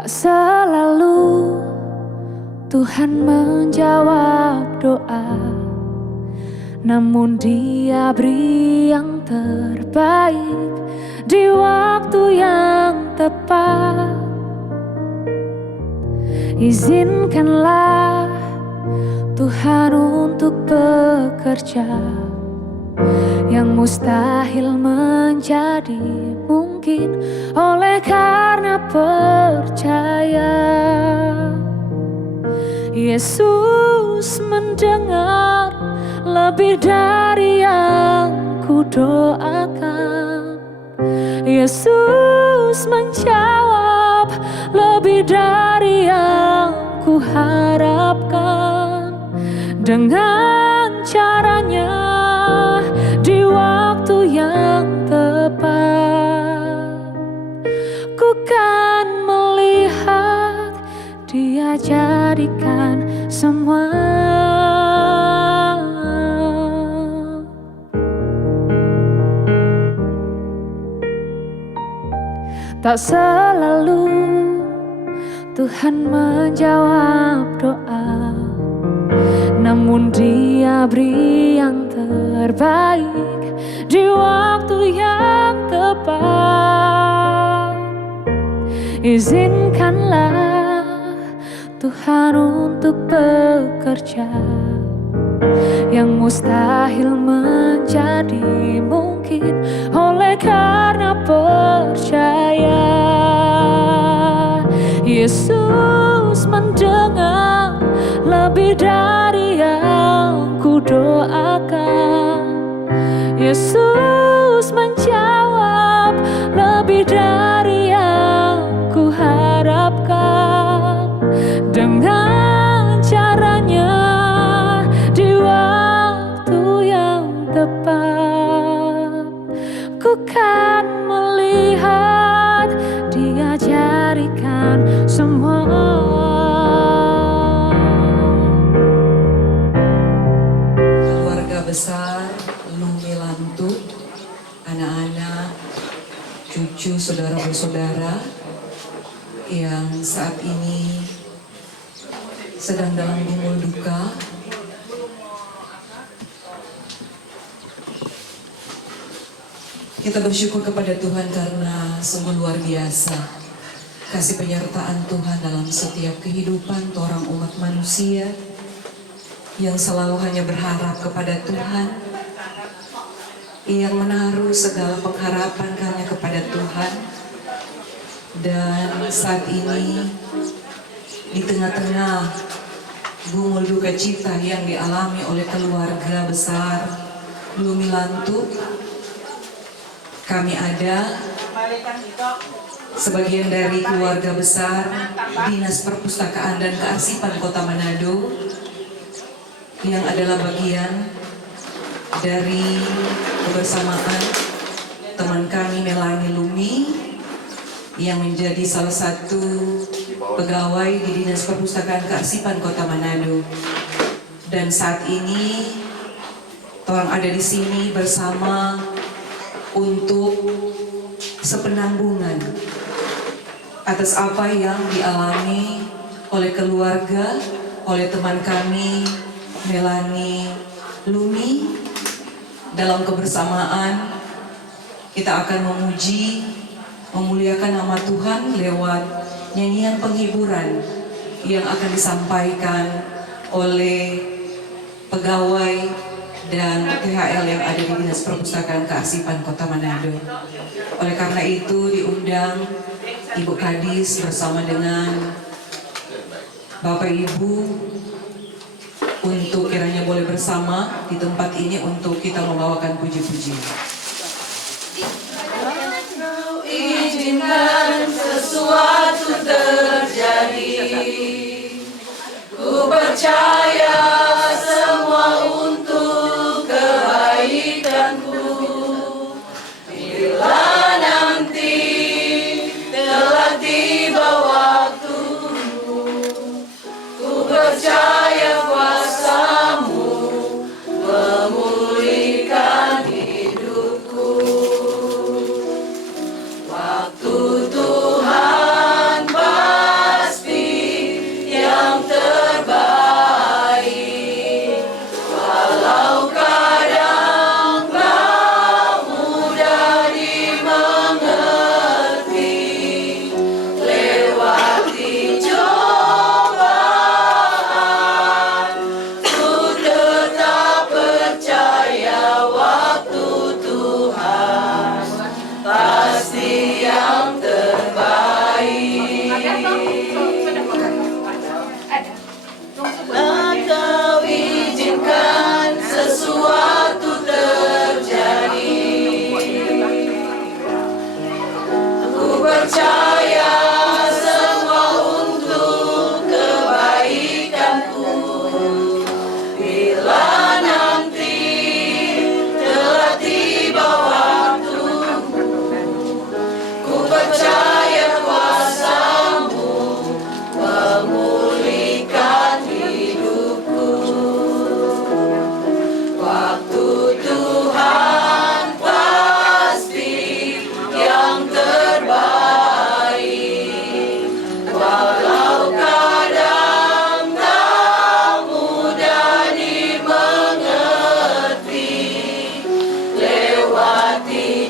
Tak selalu Tuhan menjawab doa, namun Dia beri yang terbaik di waktu yang tepat. Izinkanlah Tuhan untuk bekerja, yang mustahil menjadi mungkin oleh karena percaya. Yesus mendengar lebih dari yang ku doakan. Yesus menjawab lebih dari yang ku harapkan. Dengan caranya di waktu yang tepat, ku kan melihat Dia jadikan semua. Tak selalu Tuhan menjawab doa, namun Dia beri yang terbaik di waktu yang tepat. Izinkanlah Tuhan untuk bekerja, yang mustahil menjadi mungkin oleh karena percaya. Yesus mendengar lebih dari yang ku doakan. Yesus menjawab lebih dari yang ku harapkan. Dengan caranya di waktu yang tepat, ku kan melihat Dia jadikan semua. Keluarga besar Lumi Lantu, anak-anak, cucu, saudara-saudara yang saat ini sedang dalam gumul duka, kita bersyukur kepada Tuhan karena sungguh luar biasa kasih penyertaan Tuhan dalam setiap kehidupan orang umat manusia yang selalu hanya berharap kepada Tuhan, yang menaruh segala pengharapan hanya kepada Tuhan. Dan saat ini di tengah-tengah gumul duka cita yang dialami oleh keluarga besar Lumi Lantu, kami ada sebagian dari keluarga besar Dinas Perpustakaan dan Kearsipan Kota Manado yang adalah bagian dari kebersamaan teman kami Melani Lumi yang menjadi salah satu pegawai di Dinas Perpustakaan Kearsipan Kota Manado. Dan saat ini orang ada di sini bersama untuk sepenanggungan atas apa yang dialami oleh keluarga, oleh teman kami Melani Lumi. Dalam kebersamaan kita akan memuji, memuliakan nama Tuhan lewat nyanyian penghiburan yang akan disampaikan oleh pegawai dan THL yang ada di Dinas Perpustakaan Kearsipan Kota Manado. Oleh karena itu diundang Ibu Kadis bersama dengan Bapak Ibu untuk kiranya boleh bersama di tempat ini untuk kita membawakan puji-puji. Izinkan sesuatu terjadi, ku percaya semua untuk kebaikanku. Bila nanti telah tiba waktumu, ku percaya kuasamu memulihkan hidupku. Waktu Tuhan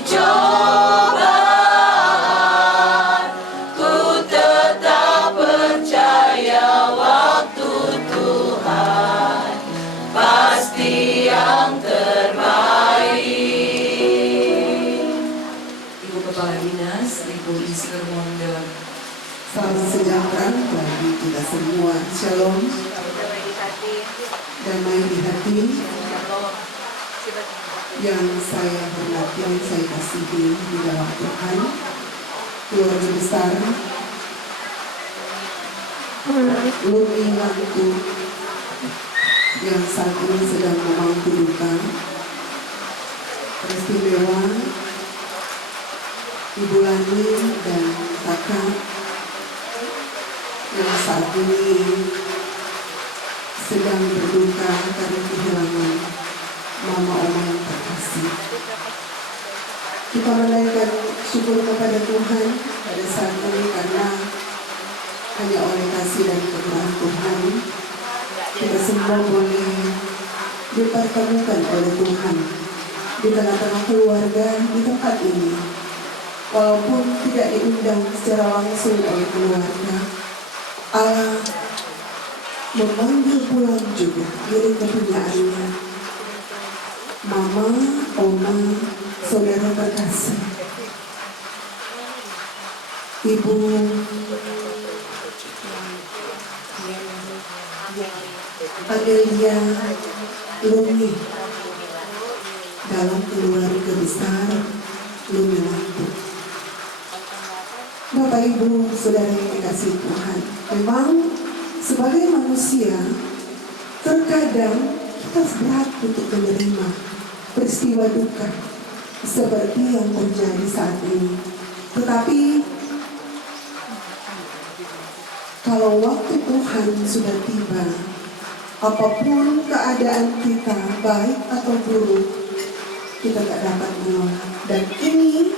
cobaan, ku tetap percaya waktu Tuhan pasti yang terbaik. Ibu Kepala Dinas, Ibu Isler Mondor. Salam sejahtera bagi kita semua. Shalom. Damai di hati. Yang saya hormati, yang saya kasihi di dalam Tuhan, keluarga besar Lumi Lantu yang saat ini sedang memangku duka, peristiwa Ibu Lani dan kakak yang saat ini sedang berduka karena kehilangan mama oma yang terkasih. Kita menaikkan syukur kepada Tuhan pada saat ini karena hanya oleh kasih dan kemurahan Tuhan kita semua boleh dipertemukan oleh Tuhan di tengah-tengah keluarga di tempat ini. Walaupun tidak diundang secara langsung oleh keluarga, Allah memanggil pulang juga diri kepunyaannya. Mama, oma, saudara terkasih, Ibu Adelia Lumi dalam keluarga besar Lumi Lantu. Bapak Ibu, saudara yang dikasihi Tuhan, memang sebagai manusia terkadang kita berat untuk menerima peristiwa duka seperti yang terjadi saat ini. Tetapi kalau waktu Tuhan sudah tiba, apapun keadaan kita, baik atau buruk, kita tidak dapat menolak. Dan ini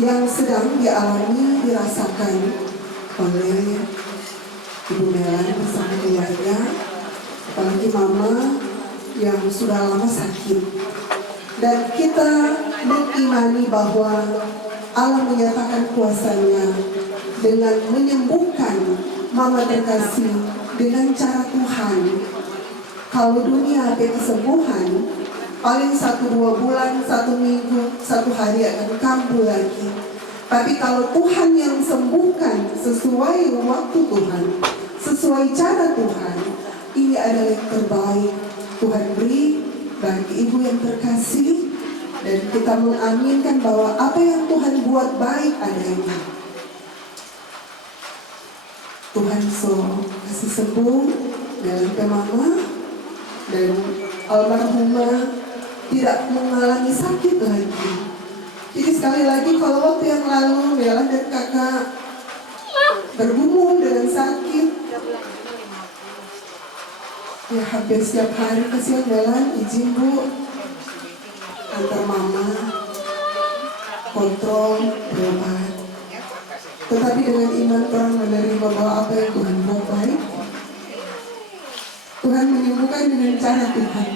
yang sedang dialami, dirasakan oleh Ibu Melan bersama keluarga, apalagi mama yang sudah lama sakit. Dan kita mengimani bahwa Allah menyatakan kuasa-Nya dengan menyembuhkan mama terkasih dengan cara Tuhan. Kalau dunia ada kesembuhan, paling 1-2 bulan, 1 minggu, 1 hari akan kambuh lagi. Tapi kalau Tuhan yang sembuhkan sesuai waktu Tuhan, sesuai cara Tuhan, ini adalah yang terbaik Tuhan beri bagi ibu yang terkasih. Dan kita mengaminkan bahwa apa yang Tuhan buat baik adanya. Tuhan kasih sembuh dalam mama dan almarhumah tidak mengalami sakit lagi. Jadi sekali lagi kalau waktu yang lalu Bella dan kakak bergumul dengan sakit, ya hampir setiap hari kasihan Bella, izin bu antar mama kontrol berobat. Tetapi dengan iman orang menerima bahwa apa yang Tuhan buat baik, Tuhan menyembuhkan dengan cara Tuhan.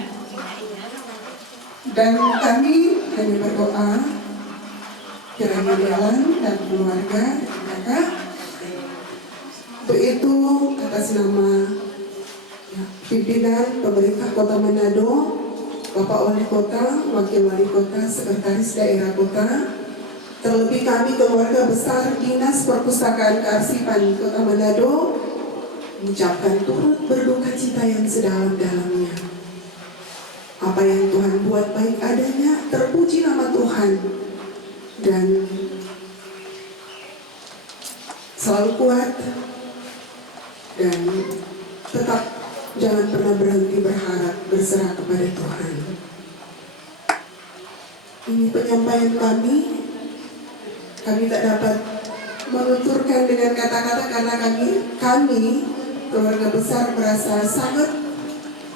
Dan kami hanya berdoa kiranya Jalan dan keluarga dan kakak untuk itu atas nama pimpinan pemerintah Kota Manado, Bapak Wali Kota, Wakil Wali Kota, Sekretaris Daerah Kota, terlebih kami keluarga besar Dinas Perpustakaan Kearsipan Kota Manado mengucapkan turut berduka cita yang sedalam-dalamnya. Apa yang Tuhan buat baik adanya, terpuji nama Tuhan, dan selalu kuat dan tetap jangan pernah berhenti berharap, berserah kepada Tuhan. Ini penyampaian kami tak dapat menuturkan dengan kata-kata karena kami keluarga besar merasa sangat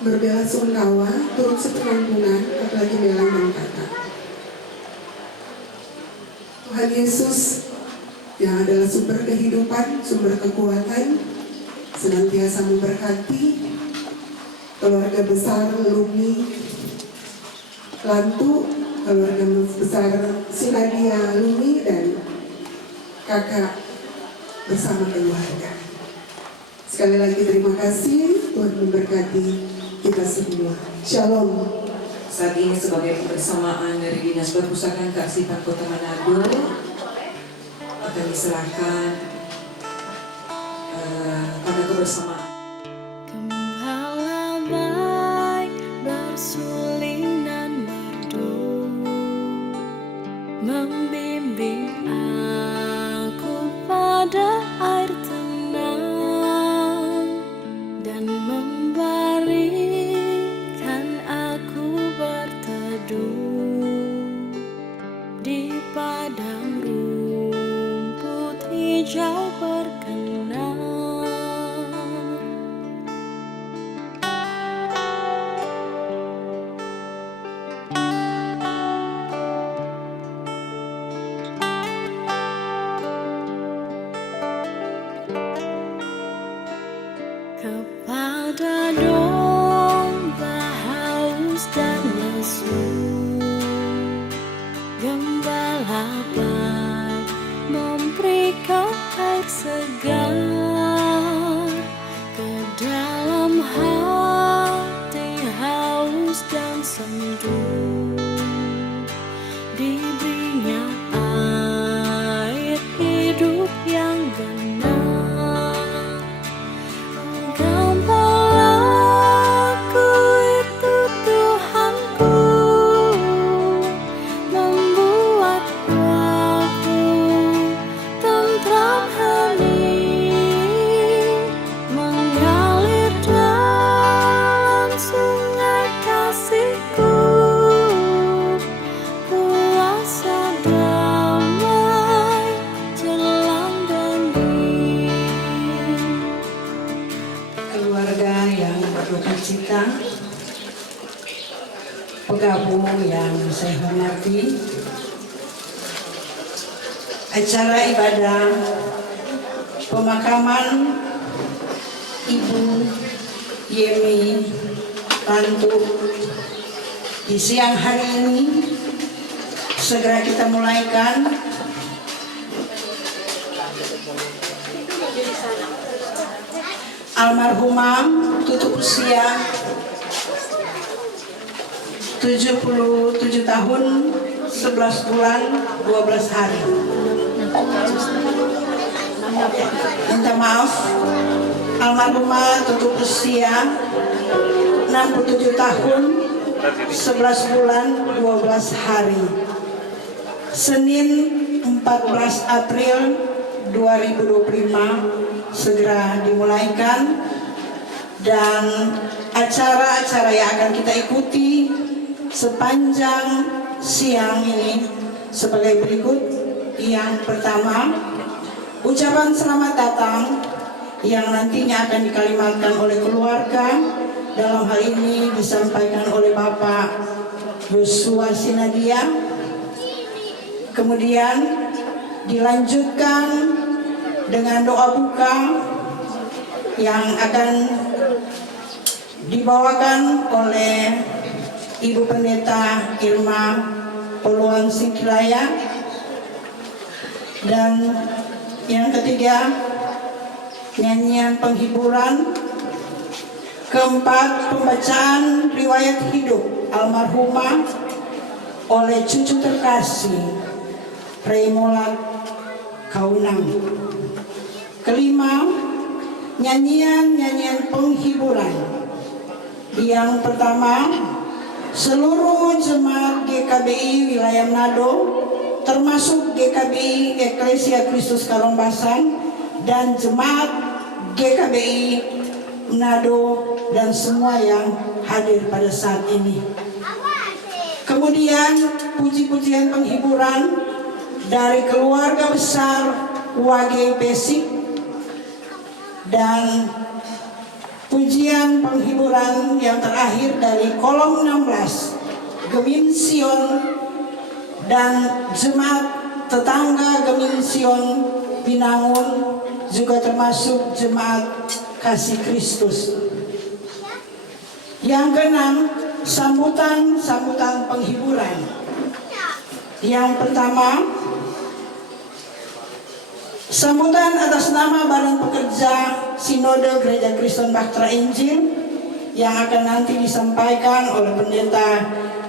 berbelasungkawa, turut sepenanggungan, apalagi Bella dan kakak. Tuhan Yesus yang adalah sumber kehidupan, sumber kekuatan, senantiasa memberkati keluarga besar Lumi Lantu keluarga besar Sinadia Lumi dan kakak bersama keluarga. Sekali lagi terima kasih, Tuhan memberkati kita semua. Shalom. Saat ini sebagai kebersamaan dari Dinas Perpustakaan Kearsipan Kota Manado akan diserahkan pada kebersamaan. Gembala baik bersuling dan merdu, membimbing aku pada air tenang dan memberikan aku berteduh di padang rumput hijau berkenan. Kepada domba haus dan lesu, gembala baik memberikan air segar ke dalam hati haus dan sendu. Diberinya air hidup yang benar. Gembalaku itu Tuhanku, membuatku aku tentram hening, mengalir dalam sungai kasihku, kuasa damai jelang bening. Keluarga yang berduka cita, pegabung yang saya hormati, acara ibadah pemakaman Ibu Yemi Lantu di siang hari ini segera kita mulaikan. Almarhumah tutup usia 77 tahun 11 bulan 12 hari. Minta maaf, almarhumah tutup usia 67 tahun 11 bulan 12 hari. Senin 14 April 2025 segera dimulaikan, dan acara-acara yang akan kita ikuti sepanjang siang ini sebagai berikut. Yang pertama, ucapan selamat datang yang nantinya akan dikalimatkan oleh keluarga. Dalam hal ini disampaikan oleh Bapak Yosua Sinadia. Kemudian dilanjutkan dengan doa buka yang akan dibawakan oleh Ibu Pendeta Irma Poluan Singkilaya. Dan yang ketiga, nyanyian penghiburan. Keempat, pembacaan riwayat hidup almarhumah oleh cucu terkasih Remola Kaunang. Kelima, nyanyian penghiburan. Yang pertama, seluruh jemaat GKBI wilayah Manado, termasuk GKBI Eklesia Kristus Kalombasan dan jemaat GKBI Manado dan semua yang hadir pada saat ini. Kemudian puji-pujian penghiburan dari keluarga besar WG Pesik, dan pujian penghiburan yang terakhir dari kolom 16 Gemin Sion dan jemaat tetangga Gemin Sion Binangun, juga termasuk jemaat Kasih Kristus. Yang keenam, sambutan penghiburan Yang pertama, sambutan atas nama Badan Pekerja Sinode Gereja Kristen Bahtera Injil yang akan nanti disampaikan oleh Pendeta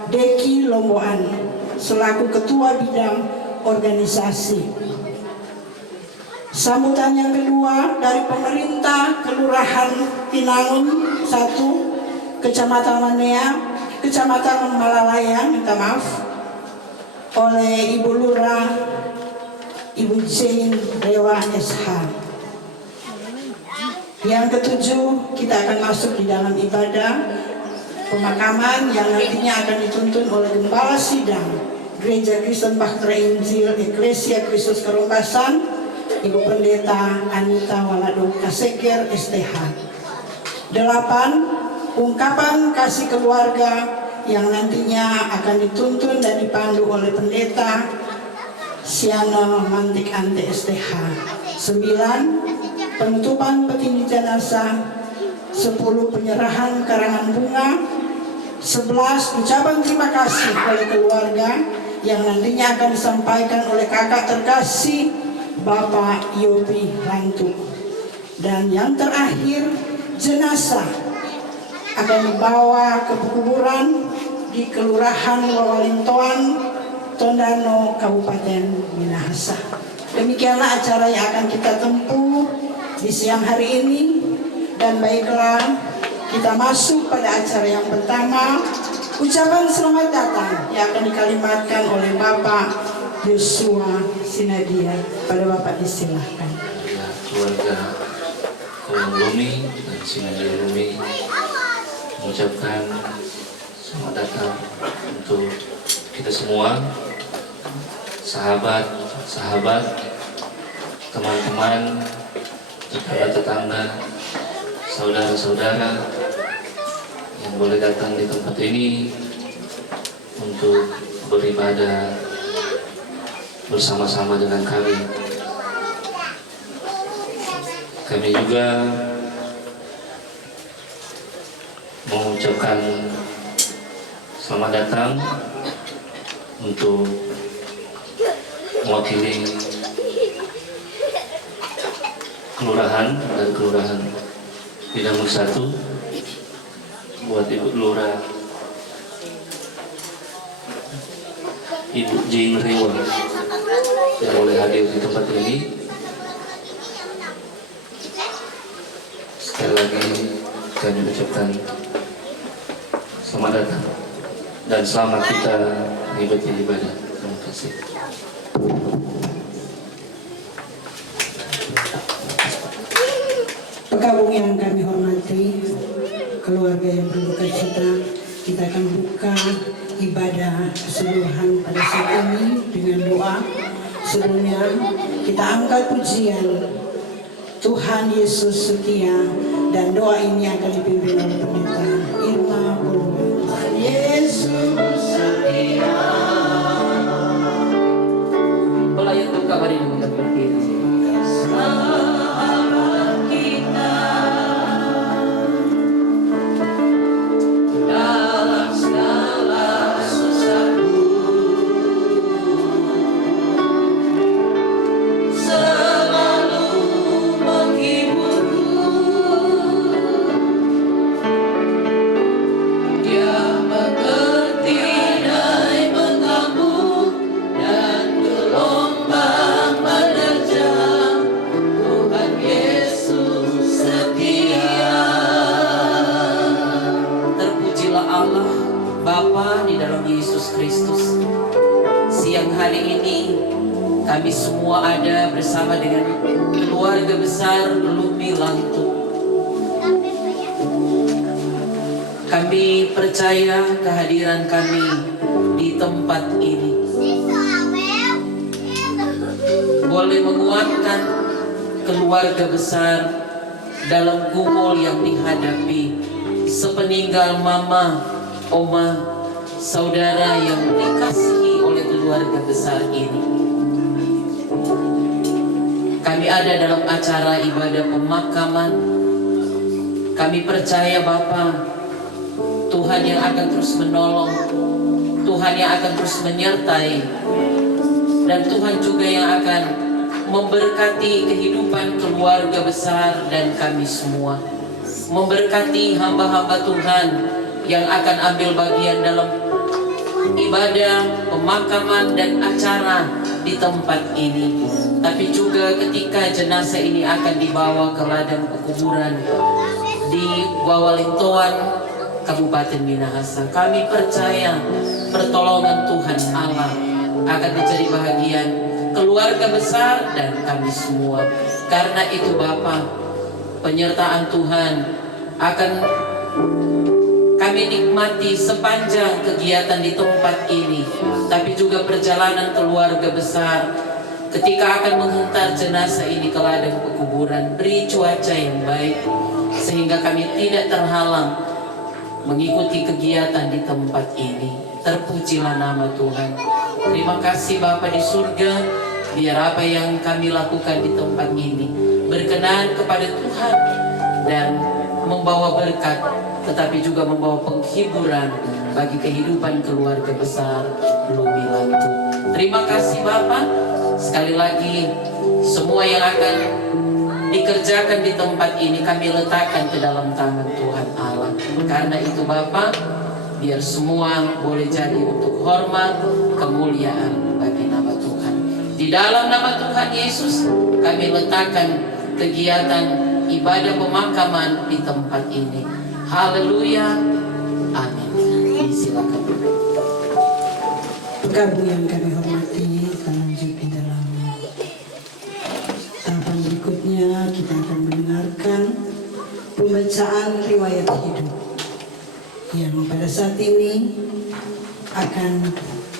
Deki Lomboan selaku Ketua Bidang Organisasi. Sambutan yang kedua dari pemerintah Kelurahan Pinangun 1, Kecamatan Manea, Kecamatan Malalaya, minta maaf, oleh Ibu Lurah Ibu Jane Dewa SH. Yang ketujuh, kita akan masuk di dalam ibadah pemakaman yang nantinya akan dituntun oleh Gembala Sidang Gereja Kristen Bahtera Injil Eklesia Kristus Kerompasan, Ibu Pendeta Anita Walado Kaseger STH. 8, ungkapan kasih keluarga yang nantinya akan dituntun dan dipandu oleh Pendeta Siana Mantik Ante STH. 9, penutupan peti jenazah. 10, penyerahan karangan bunga. 11, ucapan terima kasih oleh keluarga yang nantinya akan disampaikan oleh kakak terkasih Bapak Yopi Lantu. Dan yang terakhir, jenazah akan dibawa ke kuburan di Kelurahan Wawalintoan, Tondano, Kabupaten Minahasa. Demikianlah acara yang akan kita tempuh di siang hari ini. Dan baiklah, kita masuk pada acara yang pertama, ucapan selamat datang yang akan dikalimatkan oleh Bapak Yosua Sinadia. Pada Bapak disilahkan. Keluarga Kolong Lumi dan Sinadia Lumi mengucapkan selamat datang untuk kita semua, sahabat-sahabat, teman-teman, tetangga-tetangga, saudara-saudara yang boleh datang di tempat ini untuk beribadah bersama-sama dengan kami. Kami juga mengucapkan selamat datang untuk mewakili kelurahan dan kelurahan Pinangun 1 buat Ibu Lurah Ibu Jane Dewa yang boleh hadir di tempat ini. Sekali lagi kami ucapkan selamat datang dan selamat kita mengikuti ibadah. Terima kasih. Pekabung yang kami hormati, keluarga yang berduka cita, kita akan buka ibadah keseluruhan pada saat ini dengan doa. Sebelumnya kita angkat pujian Tuhan Yesus setia, dan doa ini akan dipimpin oleh Pendeta Irma Purwo. Yesus setia. Pelayan duka hari ini kita berdiri. Sahabat kita dalam segala susahku, selalu menghiburku. Dia mengerti naik mengamuk dan gelombang menerjang. Tuhan Yesus setia. Terpujilah Allah Bapa di dalam Yesus Kristus. Siang hari ini kami semua ada bersama dengan keluarga besar Lumi Lantu. Kami percaya kehadiran kami di tempat ini boleh menguatkan keluarga besar dalam gumul yang dihadapi sepeninggal mama, oma, saudara yang dikasihi oleh keluarga besar ini. Kami ada dalam acara ibadah pemakaman. Kami percaya Bapa, Tuhan yang akan terus menolong, Tuhan Tuhan yang akan terus menyertai, dan Tuhan juga yang akan memberkati kehidupan keluarga besar dan kami semua. Memberkati hamba-hamba Tuhan yang akan ambil bagian dalam ibadah, pemakaman, dan acara di tempat ini. Tapi juga ketika jenazah ini akan dibawa ke ladang pekuburan di Wawalintoan, Kabupaten Minahasa, kami percaya pertolongan Tuhan Allah akan menjadi bahagian keluarga besar dan kami semua. Karena itu Bapa, penyertaan Tuhan akan kami nikmati sepanjang kegiatan di tempat ini, tapi juga perjalanan keluarga besar ketika akan menghantar jenazah ini ke ladang pekuburan. Beri cuaca yang baik sehingga kami tidak terhalang mengikuti kegiatan di tempat ini. Terpujilah nama Tuhan. Terima kasih Bapa di surga, biar apa yang kami lakukan di tempat ini berkenan kepada Tuhan dan membawa berkat, tetapi juga membawa penghiburan bagi kehidupan keluarga besar Lumilantu. Terima kasih Bapak. Sekali lagi, semua yang akan dikerjakan di tempat ini kami letakkan ke dalam tangan Tuhan Allah. Karena itu Bapak, biar semua boleh jadi untuk hormat, kemuliaan bagi nama Tuhan. Di dalam nama Tuhan Yesus, kami letakkan kegiatan ibadah pemakaman di tempat ini. Haleluya, amin. Silakan. Gabung yang kami hormati, kita lanjut di dalam tahapan berikutnya. Kita akan mendengarkan pembacaan riwayat hidup yang pada saat ini akan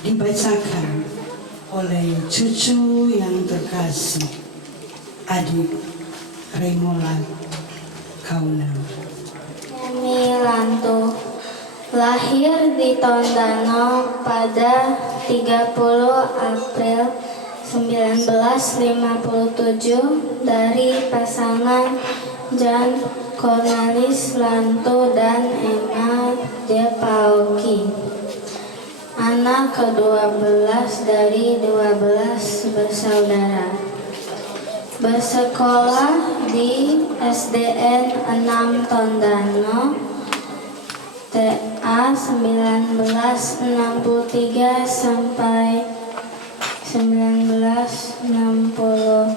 dibacakan oleh cucu yang terkasih, adik Remola Kaunang. Lumilantu lahir di Tondano pada 30 April 1957 dari pasangan Jan Cornelis Lantu dan Emma De Pauki. Anak ke-12 dari 12 bersaudara. Bersekolah di SDN 6 Tondano, TA 1963 sampai 1969.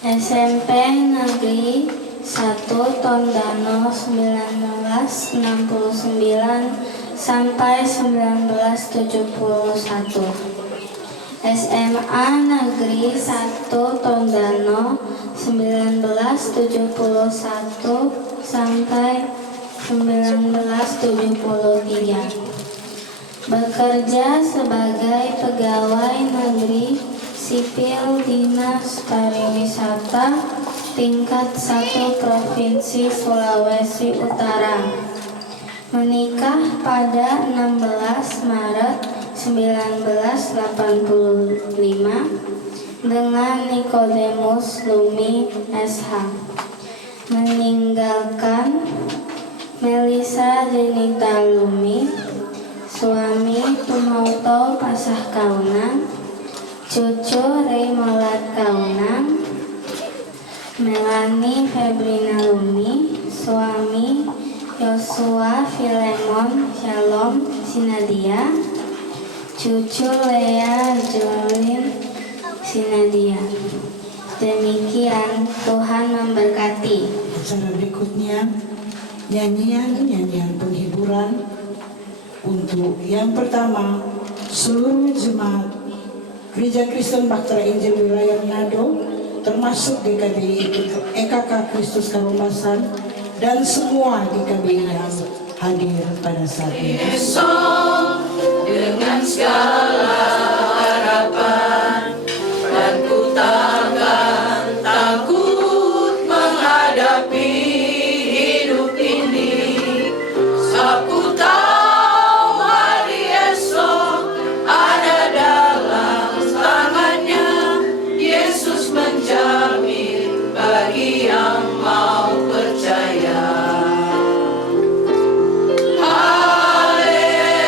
SMP Negeri 1 Tondano 1969 sampai 1971. SMA Negeri 1 Tondano 1971 sampai 1973. Bekerja sebagai pegawai negeri sipil Dinas Pariwisata tingkat 1 Provinsi Sulawesi Utara. Menikah pada 16 Maret 1985 dengan Nikodemus Lumi SH. Meninggalkan Melisa Jenita Lumi, suami Tumauto Pasah Kaunang, cucu Remolat Kaunang, Melani Febrina Lumi, suami Yosua Filemon Shalom Sinadia, cucu Lea Jolin Sinadia. Demikian, Tuhan memberkati. Acara berikutnya nyanyian penghiburan untuk yang pertama seluruh jemaat Gereja Kristen Bahtera Injil wilayah Manado, termasuk GKBI EKK Kristus Karomasan dan semua GKBI yang hadir pada saat ini. Esok dengan segala harapan dan ku takkan takut menghadapi hidup ini. Aku tahu hari esok ada dalam tangannya. Yesus menjamin bagi yang mau percaya. Haleluya.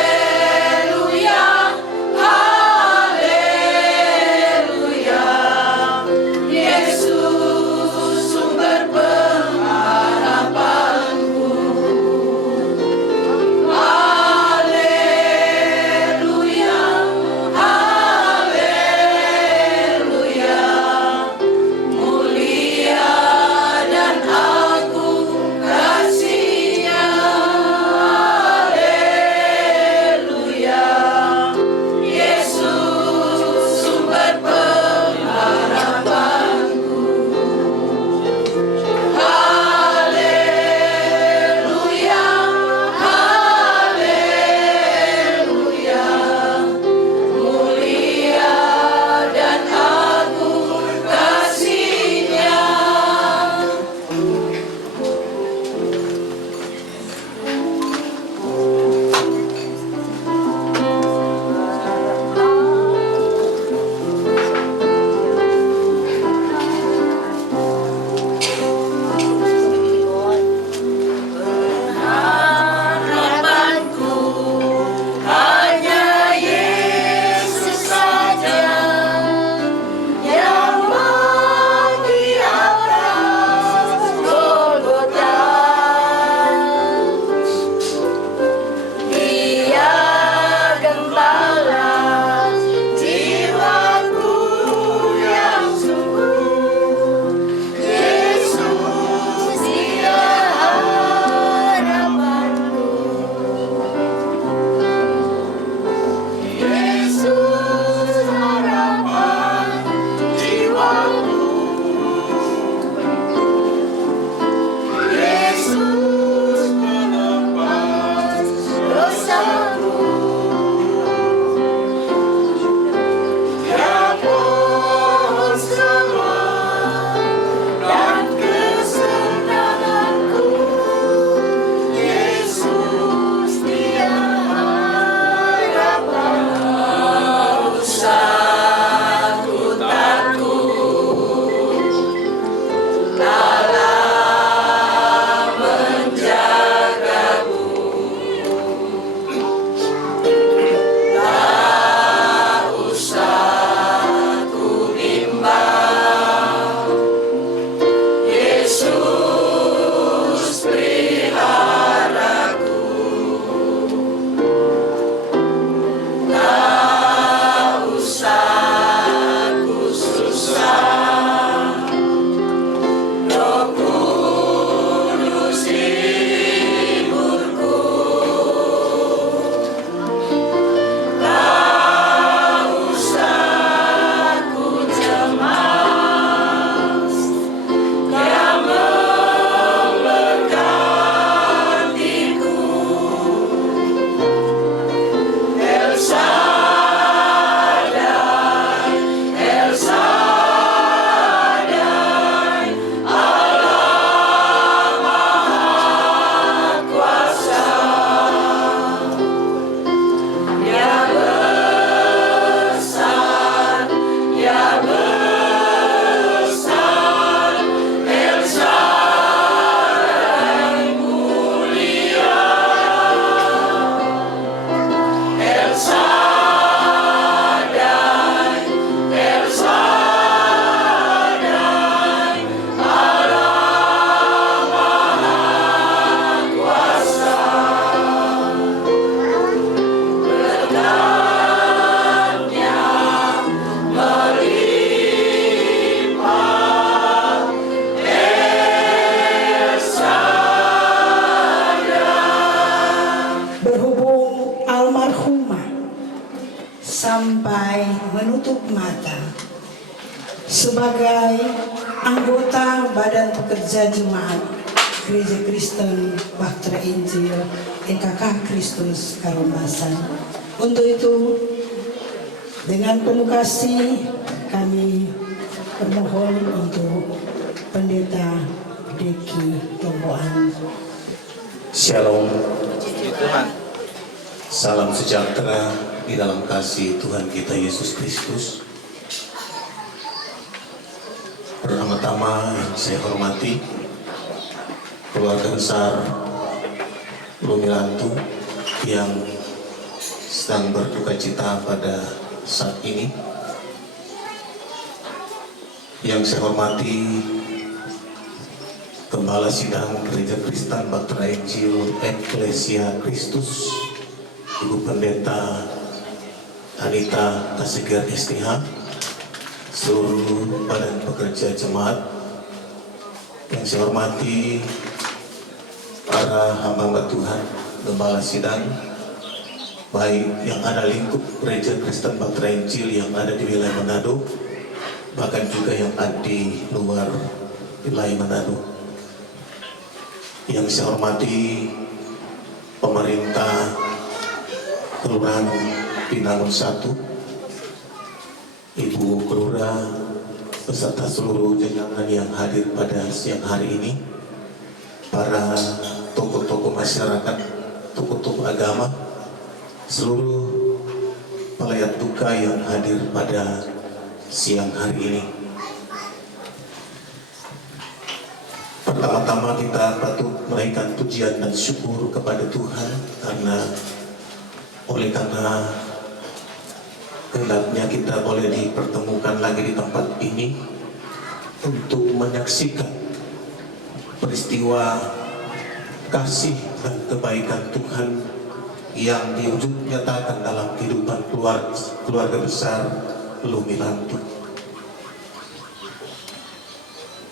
sampai menutup mata. Sebagai anggota Badan Pekerja Jemaat Gereja Kristen Bahtera Injil EKK Kristus Karomasan. Untuk itu, dengan penuh kasih kami bermohon untuk Pendeta Deki Tomboan. Shalom. Salam sejahtera di dalam kasih Tuhan kita Yesus Kristus. Pertama-tama yang saya hormati keluarga besar Lumilantu yang sedang berduka cita pada saat ini. Yang saya hormati Gembala Sidang Gereja Kristen Bahtera Injil Eklesia Kristus, Ibu Pendeta Anita Kasigar STH, seluruh badan pekerja jemaat. Yang saya hormati para hamba Tuhan, Gembala Sidang, baik yang ada lingkup Gereja Kristen Bahtera Injil yang ada di wilayah Manado, bahkan juga yang ada di luar wilayah Manado. Yang saya hormati pemerintah Kelurahan Pinangun 1, Ibu Kelurah beserta seluruh jajaran yang hadir pada siang hari ini, para tokoh-tokoh masyarakat, tokoh-tokoh agama, seluruh pelayat duka yang hadir pada siang hari ini. Pertama-tama kita patut menaikkan pujian dan syukur kepada Tuhan karena kehendaknya kita boleh dipertemukan lagi di tempat ini untuk menyaksikan peristiwa kasih dan kebaikan Tuhan yang diwujud nyatakan dalam kehidupan keluarga besar Lumilantu.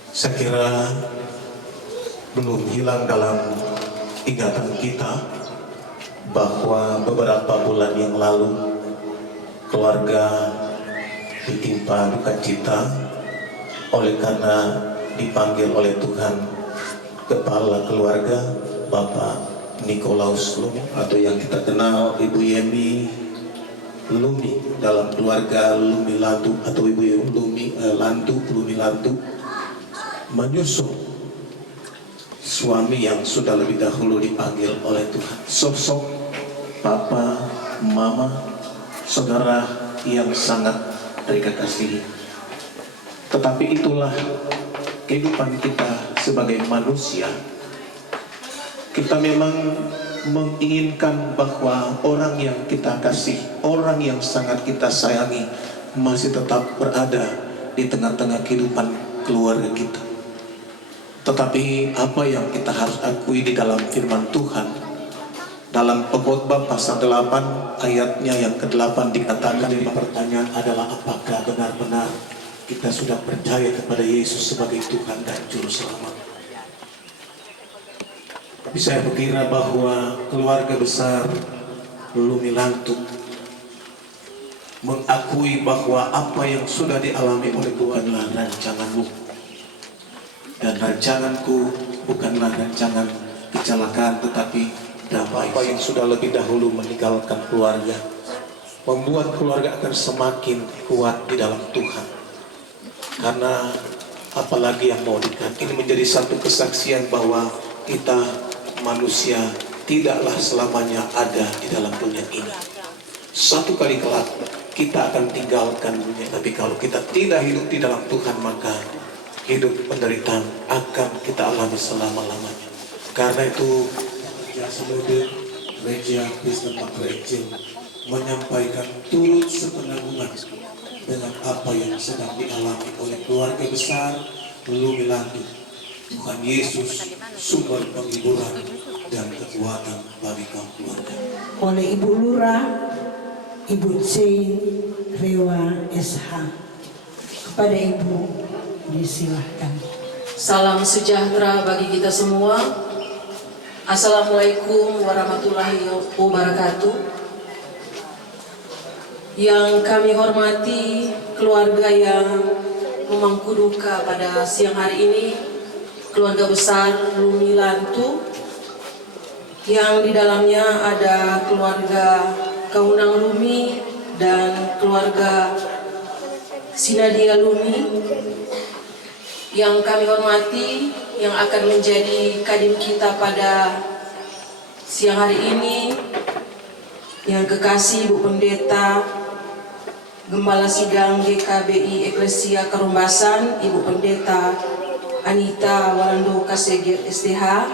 Saya kira belum hilang dalam ingatan kita bahwa beberapa bulan yang lalu keluarga ditimpa duka cita oleh karena dipanggil oleh Tuhan kepala keluarga Bapak Nikolaus Lumi, atau yang kita kenal Ibu Yemi Lumi dalam keluarga Lumilantu, atau Ibu Lumi Lumilantu, menyusul suami yang sudah lebih dahulu dipanggil oleh Tuhan. Sosok papa, mama, saudara yang sangat mereka kasihi. Tetapi itulah kehidupan kita sebagai manusia. Kita memang menginginkan bahwa orang yang kita kasih, orang yang sangat kita sayangi, masih tetap berada di tengah-tengah kehidupan keluarga kita. Tetapi apa yang kita harus akui di dalam firman Tuhan, dalam Pengkhotbah pasal 8 ayatnya yang ke-8 dikatakan, pertanyaan adalah apakah benar-benar kita sudah percaya kepada Yesus sebagai Tuhan dan Juru Selamat. Tapi saya berkira bahwa keluarga besar Lumilantu mengakui bahwa apa yang sudah dialami oleh Tuhanlah rancanganmu. Dan rancanganku bukanlah rancangan kecelakaan, tetapi damai. Apa yang sudah lebih dahulu meninggalkan keluarga, membuat keluarga akan semakin kuat di dalam Tuhan. Karena apalagi yang mau dikatakan, ini menjadi satu kesaksian bahwa kita manusia tidaklah selamanya ada di dalam dunia ini. Satu kali kelak kita akan tinggalkan dunia. Tapi kalau kita tidak hidup di dalam Tuhan, maka hidup penderitaan akan kita alami selama-lamanya. Karena itu Gereja Kristen Bahtera Injil menyampaikan turut sepenanggungan dengan apa yang sedang dialami oleh keluarga besar Lumilantu. Tuhan Yesus sumber penghiburan dan kekuatan bagi kaum keluarga. Oleh Ibu Lurah, Ibu Jane Rewa SH. Kepada Ibu disilahkan. Salam sejahtera bagi kita semua. Assalamualaikum warahmatullahi wabarakatuh. Yang kami hormati keluarga yang memangku duka pada siang hari ini, keluarga besar Lumi Lantu, yang di dalamnya ada keluarga Kaunang Lumi dan keluarga Sinadia Lumi. Yang kami hormati, yang akan menjadi kadin kita pada siang hari ini, yang kekasih Ibu Pendeta Gembala Sidang GKBI Eklesia Karumbasan, Ibu Pendeta Anita Walando Kasegir SDH.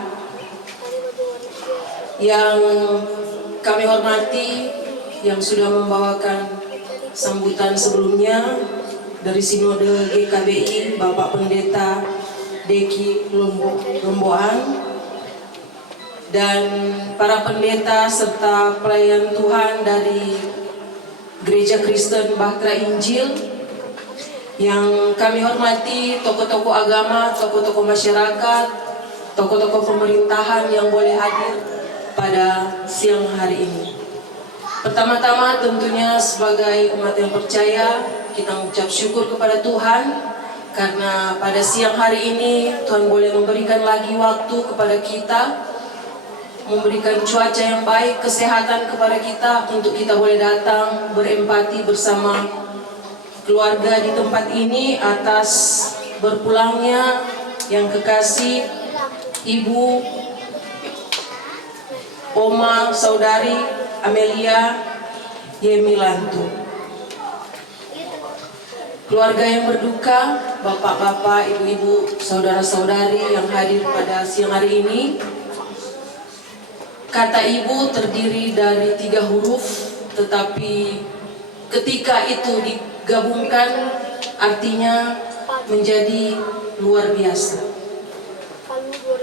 Yang kami hormati, yang sudah membawakan sambutan sebelumnya dari Sinode GKBI, Bapak Pendeta Deki Lomboan, dan para pendeta serta pelayan Tuhan dari Gereja Kristen Bahtera Injil. Yang kami hormati tokoh-tokoh agama, tokoh-tokoh masyarakat, tokoh-tokoh pemerintahan yang boleh hadir pada siang hari ini. Pertama-tama tentunya sebagai umat yang percaya, kita mengucap syukur kepada Tuhan karena pada siang hari ini Tuhan boleh memberikan lagi waktu kepada kita, memberikan cuaca yang baik, kesehatan kepada kita untuk kita boleh datang berempati bersama keluarga di tempat ini atas berpulangnya yang kekasih Ibu, Oma, Saudari Amelia Yemi Lantu. Keluarga yang berduka, bapak-bapak, ibu-ibu, saudara-saudari yang hadir pada siang hari ini. Kata ibu terdiri dari 3 huruf, tetapi ketika itu digabungkan artinya menjadi luar biasa.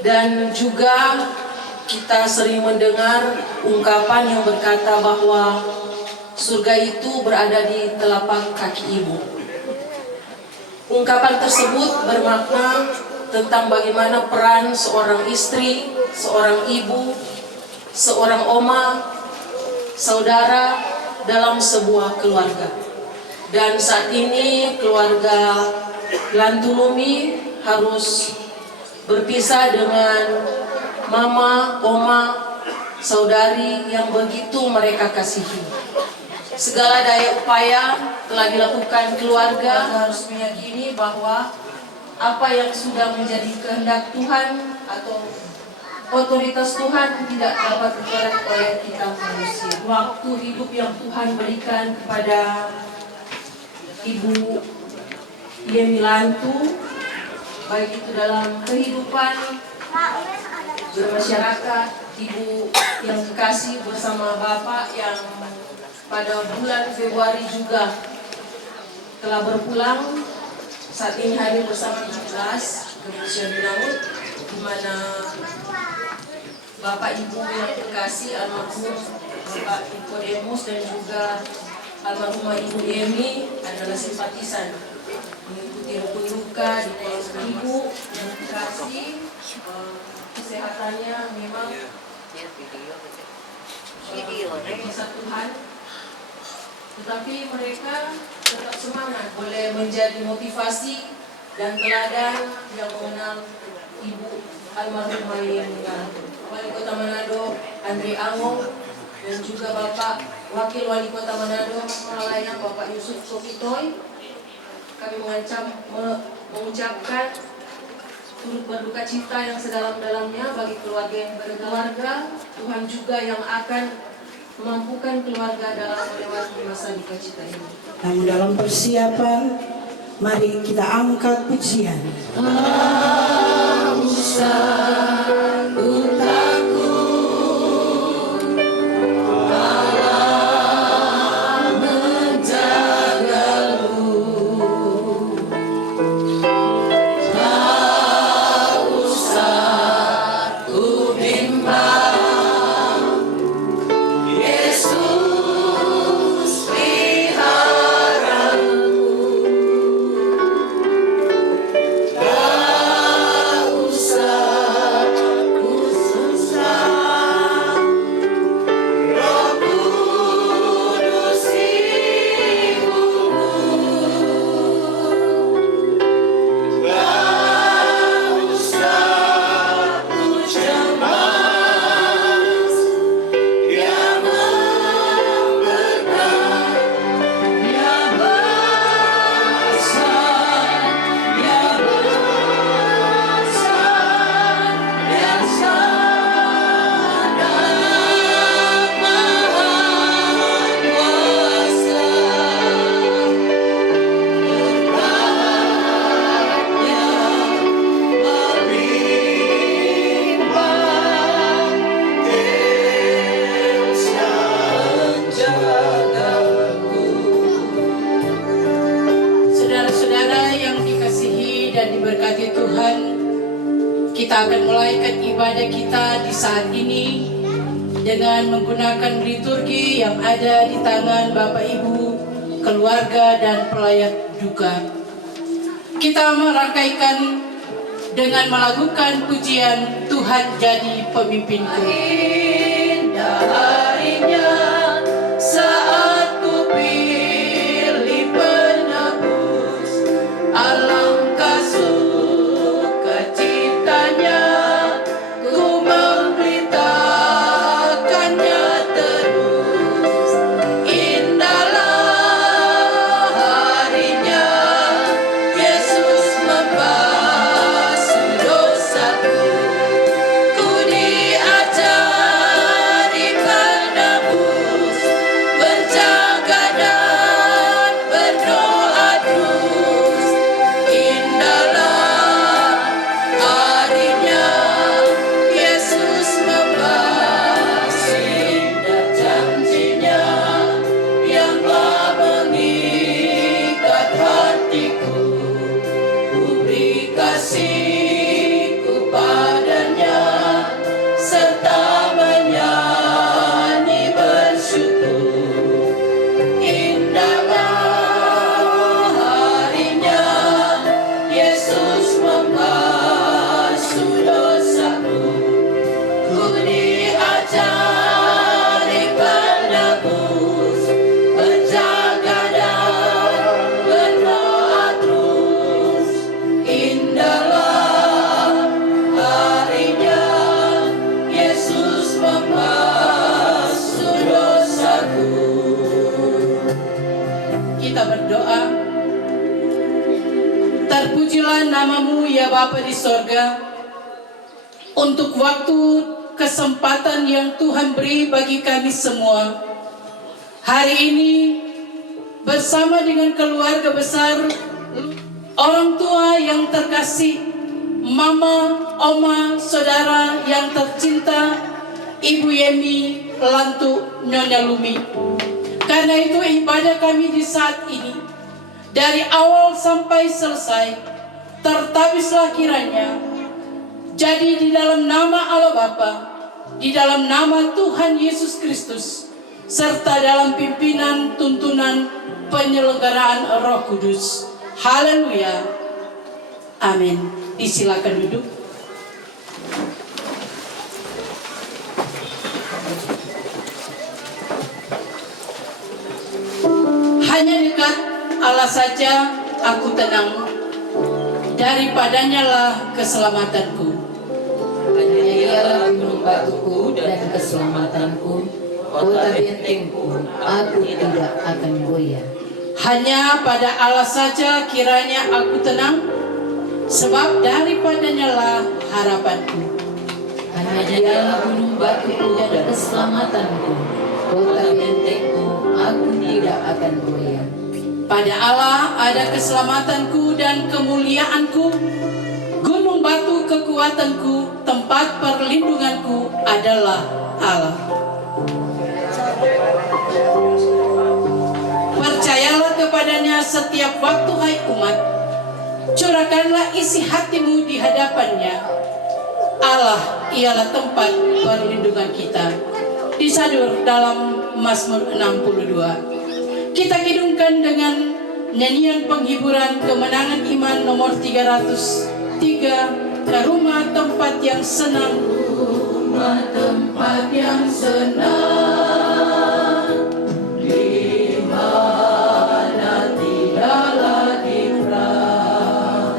Dan juga kita sering mendengar ungkapan yang berkata bahwa surga itu berada di telapak kaki ibu. Ungkapan tersebut bermakna tentang bagaimana peran seorang istri, seorang ibu, seorang oma, saudara dalam sebuah keluarga. Dan saat ini keluarga Lantu Lumi harus berpisah dengan mama, oma, saudari yang begitu mereka kasihi. Segala daya upaya telah dilakukan keluarga harus meyakini bahwa apa yang sudah menjadi kehendak Tuhan atau otoritas Tuhan tidak dapat digerak oleh kita manusia. Waktu hidup yang Tuhan berikan kepada Ibu Yemi Lantu, baik itu dalam kehidupan bermasyarakat, Ibu yang kekasih bersama Bapak yang pada bulan Februari juga telah berpulang, saat ini hadir bersama 17 Gereja Binangut, di mana Bapak Ibu yang kekasih almarhum Bapak Nikodemus dan juga almarhumah Ibu Yemi adalah simpatisan mengikuti rukun duka di kolom ibu yang kekasih. Kesehatannya memang bisa Tuhan, tetapi mereka tetap semangat, boleh menjadi motivasi dan teladan yang mengenal Ibu almarhumah Yemi Lantu. Wali Kota Manado Andre Ango dan juga Bapak Wakil Wali Kota Manado Malayang Bapak Yusuf Sofitoy, kami mengucapkan turut berduka cita yang sedalam-dalamnya bagi keluarga yang berkeluarga. Tuhan juga yang akan memampukan keluarga dalam melewati masa duka cita ini. Namun dalam persiapan, mari kita angkat pujian. Kita akan mulaikan ibadah kita di saat ini dengan menggunakan liturgi yang ada di tangan Bapak Ibu, keluarga dan pelayan duka. Kita merangkaikan dengan melakukan pujian Tuhan jadi pemimpinku. Indah harinya saat ku pilih penebus, alangkah sukacitanya ku memberitakannya terus. Indahlah harinya Yesus membasuh dosaku, ku diajari penebus, berjaga dan berdoa terus. Indahlah harinya Yesus membasuh, indah janjinya yang telah mengikat hatiku. Ku beri kasihku padanya serta menyanyi bersyukur. Indahlah harinya Yesus membasuh dosaku, ku diajari penebus, berjaga dan berdoa terus. Indahlah harinya Yesus membasuh dosaku. Kita berdoa. Terpujilah namamu ya Bapa di sorga, untuk waktu kesempatan yang Tuhan beri bagi kami semua. Hari ini bersama dengan keluarga besar, orang tua yang terkasih, mama, oma, saudara yang tercinta, Ibu Yemi, Lantu, Nyonya Lumi. Karena itu ibadah kami di saat ini, dari awal sampai selesai, tertabislah kiranya jadi di dalam nama Allah Bapa, di dalam nama Tuhan Yesus Kristus, serta dalam pimpinan tuntunan penyelenggaraan Roh Kudus. Haleluya. Amin. Disilakan duduk. Hanya dekat Allah saja aku tenang, daripadanya lah keselamatanku. Hanya ialah gunung batuku dan keselamatanku, kota bentengku, aku tidak akan goyah. Hanya pada Allah saja kiranya aku tenang, sebab daripadanya lah harapanku. Hanya dialah gunung batuku dan keselamatanku, kota bentengku, aku tidak akan goyah. Pada Allah ada keselamatanku dan kemuliaanku, gunung batu kekuatanku, tempat perlindunganku adalah Allah. Percayalah kepadanya setiap waktu, hai umat. Curahkanlah isi hatimu di hadapannya. Allah ialah tempat perlindungan kita. Disadur dalam Mazmur 62. Kita kidungkan dengan nyanyian penghiburan kemenangan iman nomor 303, ke rumah tempat yang senang. Rumah tempat yang senang, di mana tidak lagi perang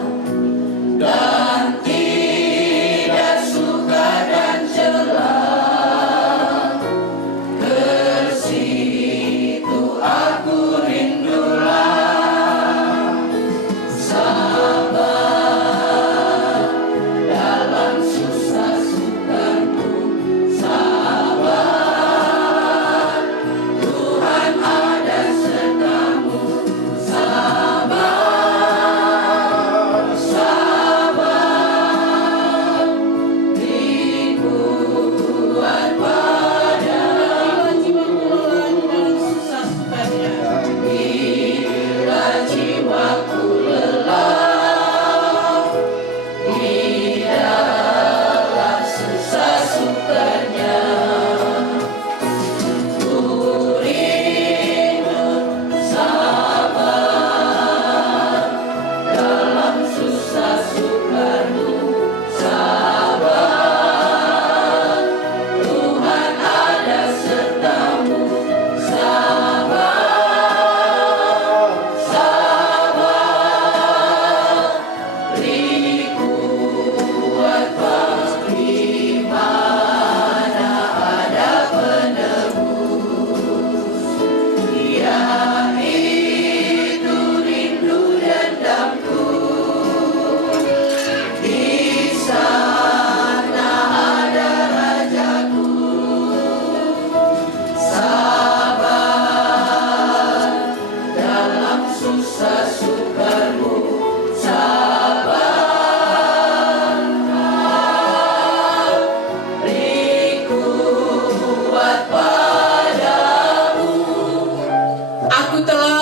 dan tidak suka dan celah. Ke situ aku rindulah, sabar dalam susah sukaku, sabar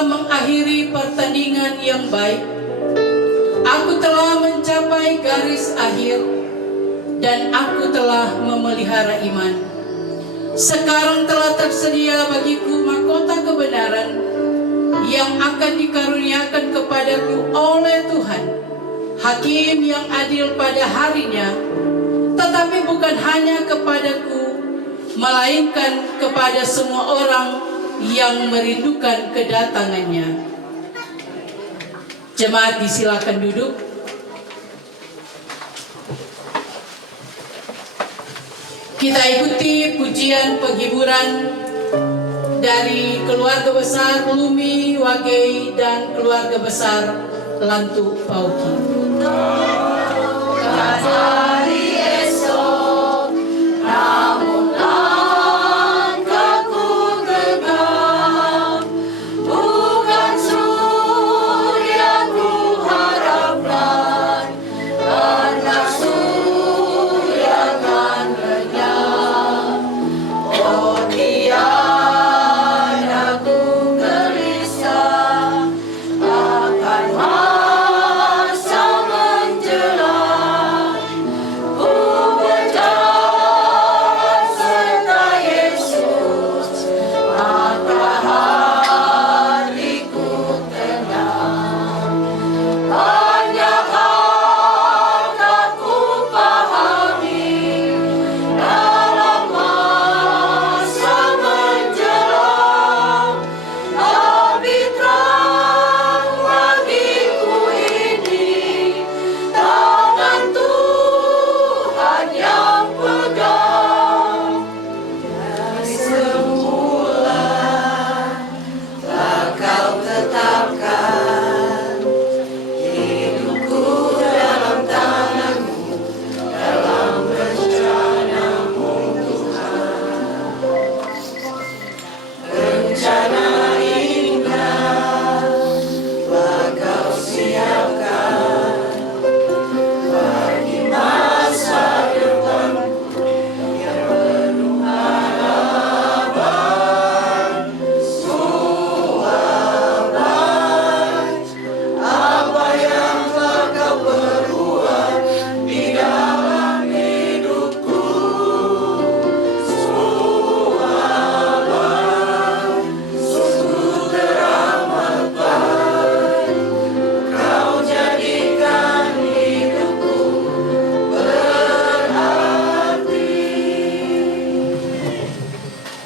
telah mengakhiri pertandingan yang baik. Aku telah mencapai garis akhir dan aku telah memelihara iman. Sekarang telah tersedia bagiku mahkota kebenaran yang akan dikaruniakan kepadaku oleh Tuhan, Hakim yang adil pada harinya, tetapi bukan hanya kepadaku, melainkan kepada semua orang yang merindukan kedatangannya. Jemaat disilakan duduk. Kita ikuti pujian penghiburan dari keluarga besar Lumi Wagei dan keluarga besar Lantu Pauki.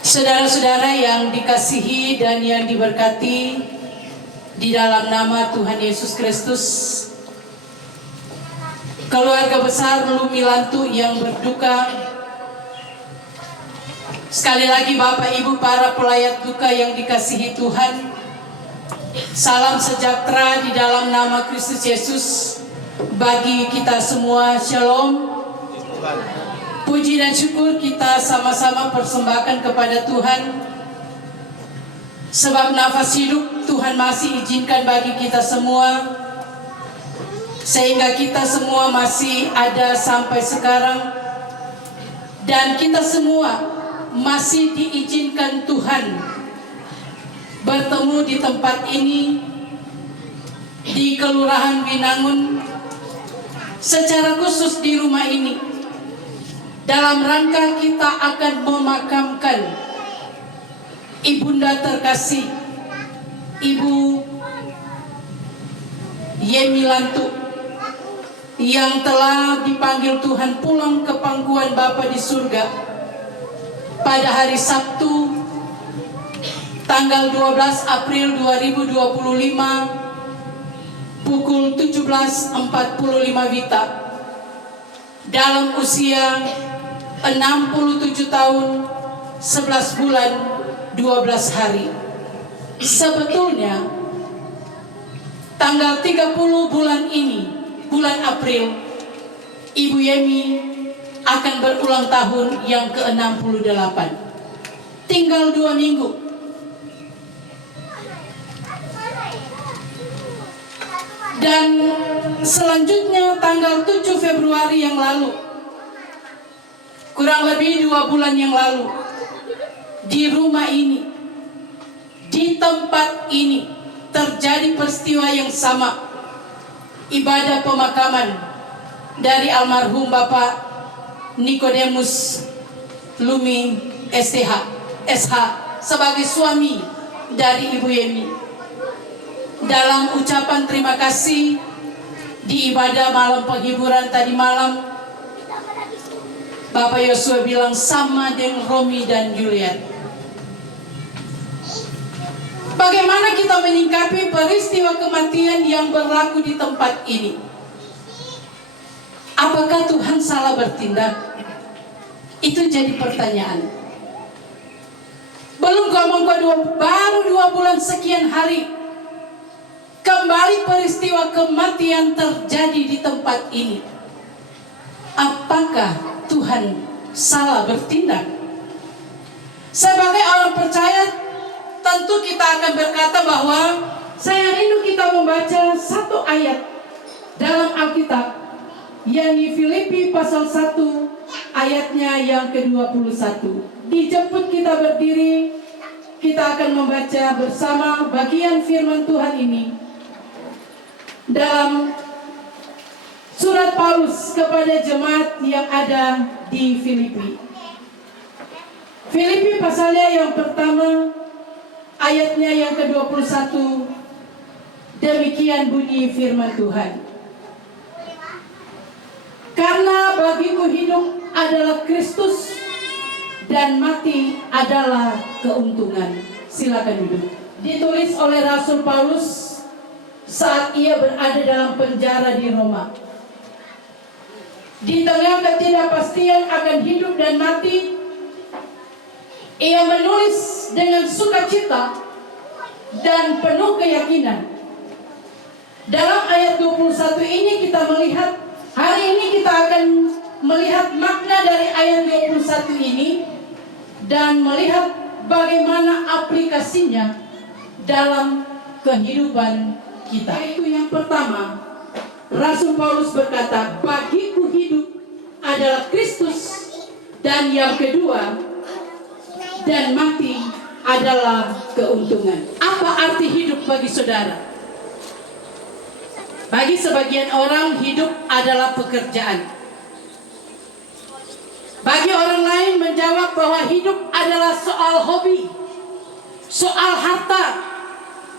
Saudara-saudara yang dikasihi dan yang diberkati di dalam nama Tuhan Yesus Kristus, keluarga besar Lumi Lantu yang berduka, sekali lagi Bapak Ibu para pelayat duka yang dikasihi Tuhan, salam sejahtera di dalam nama Kristus Yesus bagi kita semua. Shalom. Puji dan syukur kita sama-sama persembahkan kepada Tuhan, sebab nafas hidup Tuhan masih izinkan bagi kita semua, sehingga kita semua masih ada sampai sekarang, dan kita semua masih diizinkan Tuhan bertemu di tempat ini, di Kelurahan Binangun, secara khusus di rumah ini, dalam rangka kita akan memakamkan ibunda terkasih, Ibu Yemi Lantu, yang telah dipanggil Tuhan pulang ke pangkuan Bapa di surga pada hari Sabtu tanggal 12 April 2025 pukul 17.45 WITA dalam usia 67 tahun 11 bulan 12 hari. Sebetulnya tanggal 30 bulan ini, bulan April, Ibu Yemi akan berulang tahun yang ke-68. Tinggal 2 minggu. Dan selanjutnya tanggal 7 Februari yang lalu, kurang lebih 2 bulan yang lalu, di rumah ini, di tempat ini, terjadi peristiwa yang sama, ibadah pemakaman dari almarhum Bapak Nikodemus Lumi SH sebagai suami dari Ibu Yemi. Dalam ucapan terima kasih di ibadah malam penghiburan tadi malam, Bapak Yosua bilang sama dengan Romi dan Juliet. Bagaimana kita menyikapi peristiwa kematian yang berlaku di tempat ini? Apakah Tuhan salah bertindak? Itu jadi pertanyaan. Belum ngomong baru 2 bulan sekian hari, kembali peristiwa kematian terjadi di tempat ini. Apakah Tuhan salah bertindak? Sebagai orang percaya, tentu kita akan berkata bahwa saya rindu kita membaca satu ayat dalam Alkitab, yakni Filipi pasal 1 ayatnya yang ke-21. Dijemput kita berdiri, kita akan membaca bersama bagian firman Tuhan ini dalam surat Paulus kepada jemaat yang ada di Filipi. Filipi pasalnya yang pertama, ayatnya yang ke-21, demikian bunyi firman Tuhan. Karena bagiku hidup adalah Kristus dan mati adalah keuntungan. Silakan duduk. Ditulis oleh Rasul Paulus saat ia berada dalam penjara di Roma. Di tengah ketidakpastian akan hidup dan mati, ia menulis dengan sukacita dan penuh keyakinan. Dalam ayat 21 ini kita melihat, hari ini kita akan melihat makna dari ayat 21 ini dan melihat bagaimana aplikasinya dalam kehidupan kita. Itu yang pertama, Rasul Paulus berkata, bagiku hidup adalah Kristus, dan yang kedua, dan mati adalah keuntungan. Apa arti hidup bagi saudara? Bagi sebagian orang, hidup adalah pekerjaan. Bagi orang lain menjawab bahwa hidup adalah soal hobi, soal harta,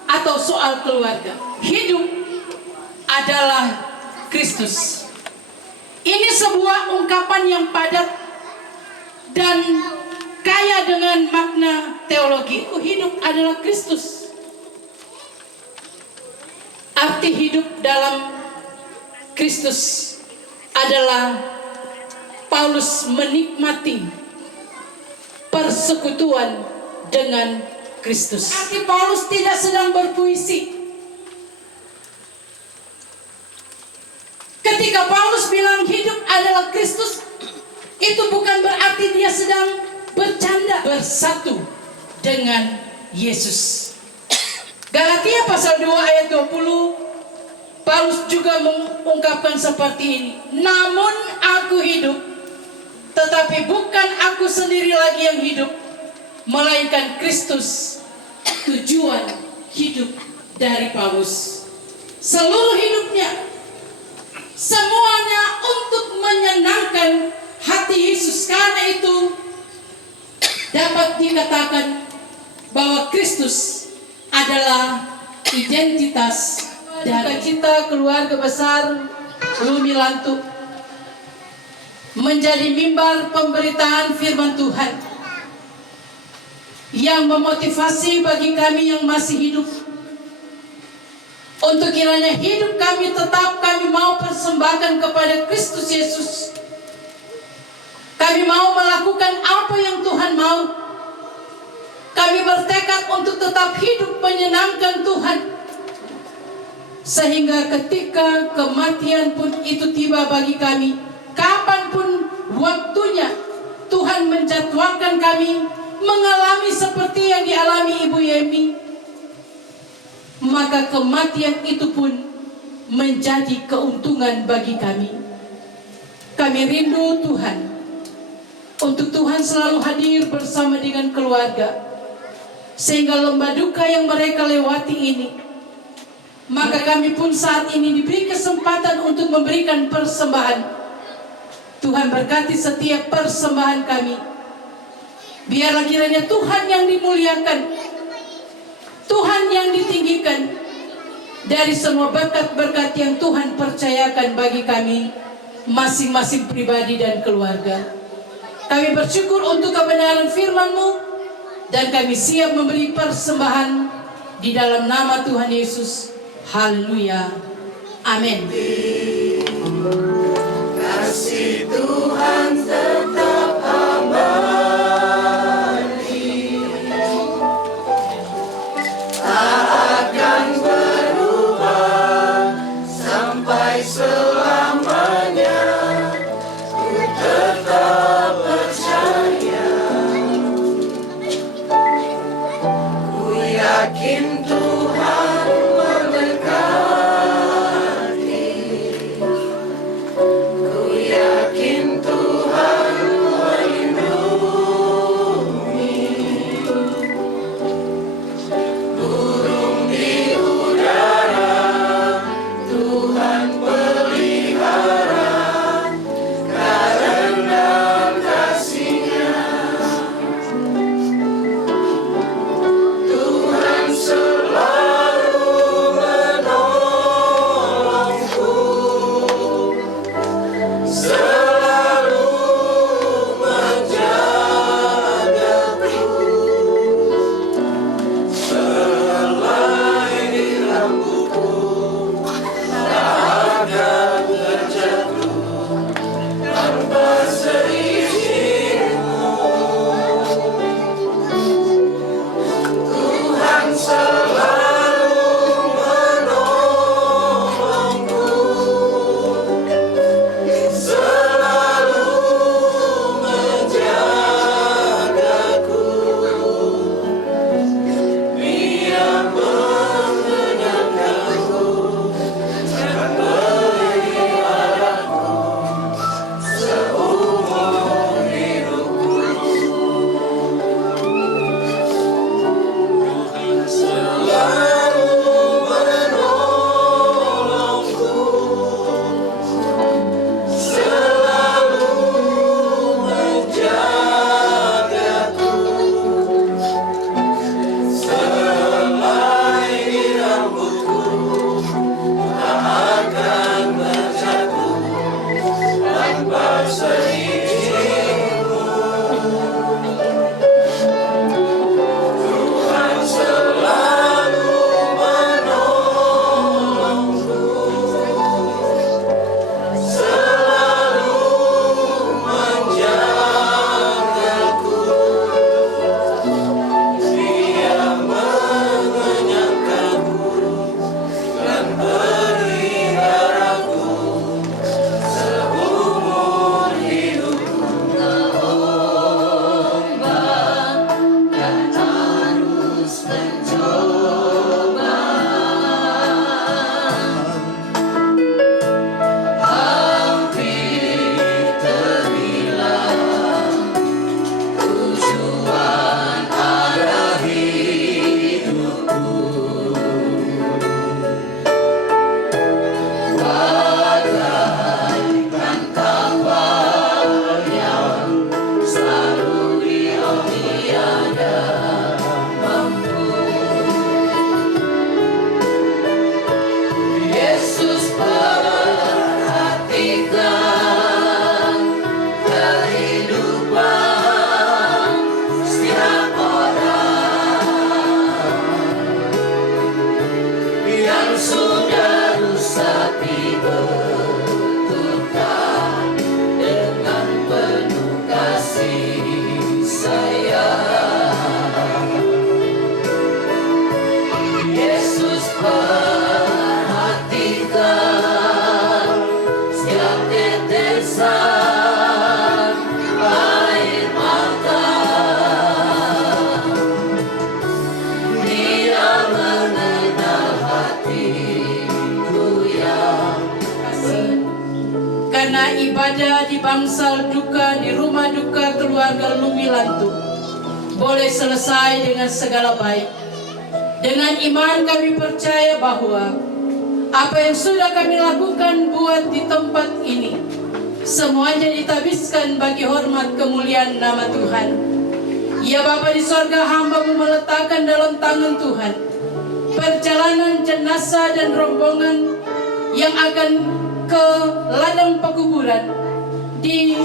atau soal keluarga. Hidup adalah Kristus. Ini sebuah ungkapan yang padat dan kaya dengan makna teologi. Hidup adalah Kristus. Arti hidup dalam Kristus adalah Paulus menikmati persekutuan dengan Kristus. Arti Paulus tidak sedang berpuisi. Ketika Paulus bilang hidup adalah Kristus, itu bukan berarti dia sedang bercanda. Bersatu dengan Yesus. Galatia pasal 2 ayat 20, Paulus juga mengungkapkan seperti ini. Namun aku hidup, tetapi bukan aku sendiri lagi yang hidup, melainkan Kristus, tujuan hidup dari Paulus. Seluruh hidupnya, semuanya untuk menyenangkan hati Yesus. Karena itu dapat dikatakan bahwa Kristus adalah identitas dari kita. Keluarga besar Lumi Lantuk menjadi mimbar pemberitaan firman Tuhan yang memotivasi bagi kami yang masih hidup, untuk kiranya hidup kami tetap kami mau persembahkan kepada Kristus Yesus. Kami mau melakukan apa yang Tuhan mau. Kami bertekad untuk tetap hidup menyenangkan Tuhan, sehingga ketika kematian pun itu tiba bagi kami, kapanpun waktunya Tuhan menjadwalkan kami mengalami seperti yang dialami Ibu Yemi, maka kematian itu pun menjadi keuntungan bagi kami. Kami rindu Tuhan, untuk Tuhan selalu hadir bersama dengan keluarga, sehingga lembah duka yang mereka lewati ini maka kami pun saat ini diberi kesempatan untuk memberikan persembahan. Tuhan berkati setiap persembahan kami. Biarlah kiranya Tuhan yang dimuliakan, Tuhan yang ditinggikan dari semua berkat-berkat yang Tuhan percayakan bagi kami masing-masing pribadi dan keluarga. Kami bersyukur untuk kebenaran firman-Mu dan kami siap memberi persembahan di dalam nama Tuhan Yesus. Haleluya. Amin. Kasih Tuhan tetap abadi, tak akan berubah sampai selamanya. Ku tetap percaya, ku yakin Tuhan memberkati, ku yakin Tuhan melindungi. Burung di udara Tuhan pelihara, karena kasih-Nya Tuhan selalu menolongku, selalu menjagaku. Selai di rambutku tak akan terjatuh tanpa seizin-Mu. Tuhan selalu menolongku, selalu menjagaku. Dia mengenyangkanku dan meliharaku seumur hidupku. Selalu menolongku, selalu menjagaku. Selai di rambutku tak akan terjatuh tanpa seizin-Mu. Tuhan selalu menolongku, selalu menjagaku. Dia mengenyangkanku dan peliharaku seumur hidupku. Ombak dan arus pencobaan hampir terhilang tujuan arah hidupku. Bagaikan kapal yang selalu diam tiada mampu. Yesus perhatikan kehidupan setiap orang yang sudah rusak dibetulkan dengan penuh kasih sayang. Yesus perhatikan setiap tetesan air mata. Dia mengenal hatiku yang Karena ibadah di bangsal duka di rumah duka keluarga Lumilantu boleh selesai dengan segala baik. Dengan iman kami percaya bahwa Apa yang sudah kami lakukan buat di tempat ini, semuanya ditabiskan bagi hormat kemuliaan nama Tuhan. Ya Bapa di sorga, hamba-Mu meletakkan dalam tangan Tuhan perjalanan jenazah dan rombongan yang akan ke ladang pekuburan di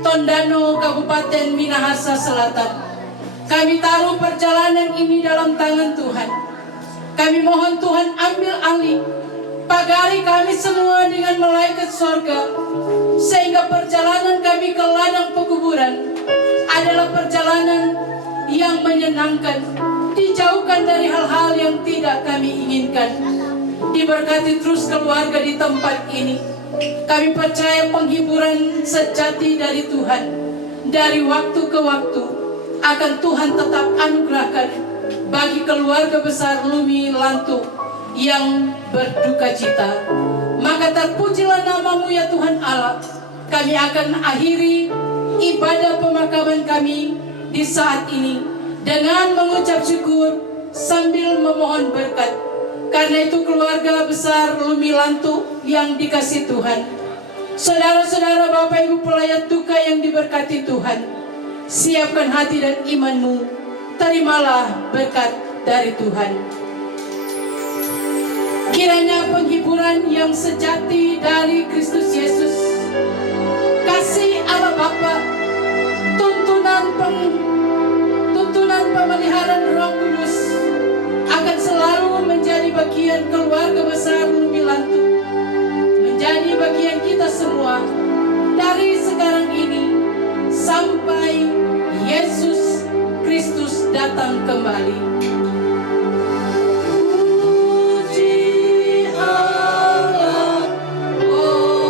Tondano, Kabupaten Minahasa Selatan. Kami taruh perjalanan ini dalam tangan Tuhan. Kami mohon Tuhan ambil alih, pagari kami semua dengan malaikat sorga, sehingga perjalanan kami ke ladang pekuburan adalah perjalanan yang menyenangkan, dijauhkan dari hal-hal yang tidak kami inginkan. Diberkati terus keluarga di tempat ini. Kami percaya penghiburan sejati dari Tuhan dari waktu ke waktu akan Tuhan tetap anugerahkan bagi keluarga besar Lumi Lantu yang berduka cita. Maka terpujilah nama-Mu ya Tuhan Allah. Kami akan akhiri ibadah pemakaman kami di saat ini dengan mengucap syukur sambil memohon berkat. Karena itu keluarga besar Lumi Lantu yang dikasih Tuhan, saudara-saudara, Bapak Ibu pelayat duka yang diberkati Tuhan, siapkan hati dan imanmu, terimalah berkat dari Tuhan. Kiranya penghiburan yang sejati dari Kristus Yesus, kasih Allah Bapa, tuntunan pemeliharaan Roh Kudus akan selalu menjadi bagian keluarga besar Lumi Lantu, menjadi bagian kita semua dari sekarang ini sampai Yesus Kristus datang kembali. Puji Allah, mohon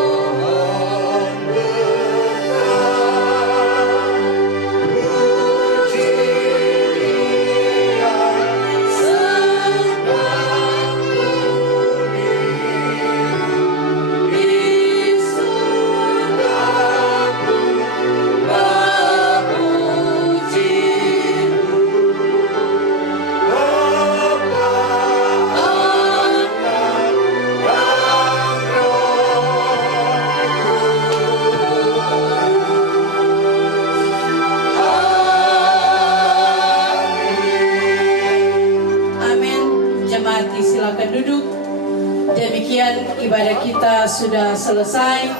ibadah kita sudah selesai.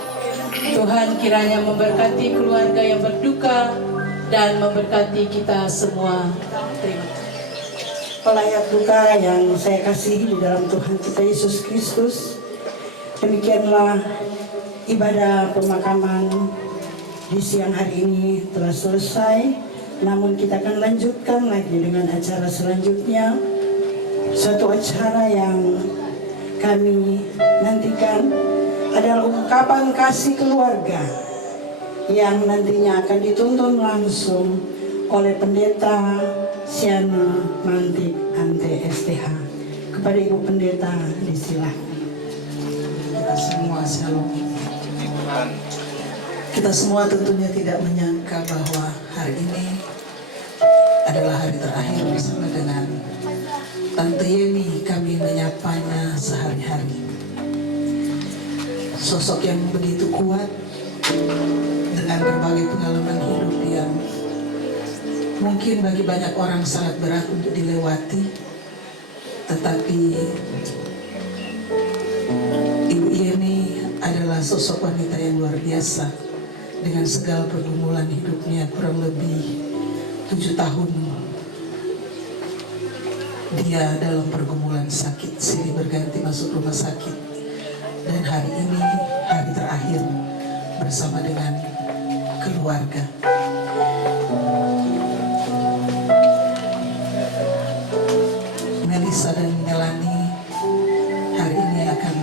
Tuhan kiranya memberkati keluarga yang berduka dan memberkati kita semua. Terima kasih. Pelayat duka yang saya kasihi di dalam Tuhan kita Yesus Kristus, demikianlah ibadah pemakaman di siang hari ini telah selesai. Namun kita akan lanjutkan lagi dengan acara selanjutnya, suatu acara yang kami nantikan adalah ungkapan kasih keluarga yang nantinya akan dituntun langsung oleh Pendeta Siana Mantik Ante STH. Kepada Ibu Pendeta disilakan. Kita semua shalom. Kita semua tentunya tidak menyangka bahwa hari ini adalah hari terakhir bersama dengan Tante Yeni. Kami menyapanya sehari-hari. Sosok yang begitu kuat dengan berbagai pengalaman hidup yang mungkin bagi banyak orang sangat berat untuk dilewati. Tetapi Ibu Yeni adalah sosok wanita yang luar biasa dengan segala pergumulan hidupnya. Kurang lebih 7 tahun dia dalam pergumulan sakit, silih berganti masuk rumah sakit. Dan hari ini hari terakhir bersama dengan keluarga. Melissa dan Melanie hari ini akan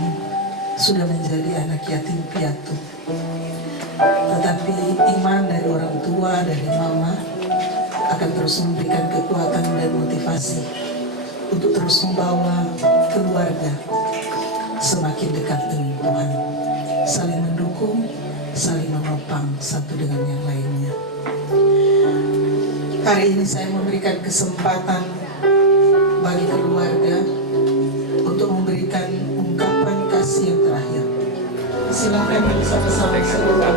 sudah menjadi anak yatim piatu. Tetapi iman dari orang tua, dari mama akan terus memberikan kekuatan dan motivasi untuk terus membawa keluarga semakin dekat dengan Tuhan, saling mendukung, saling menopang satu dengan yang lainnya. Hari ini saya memberikan kesempatan bagi keluarga untuk memberikan ungkapan silakan bersama-sama seluruh.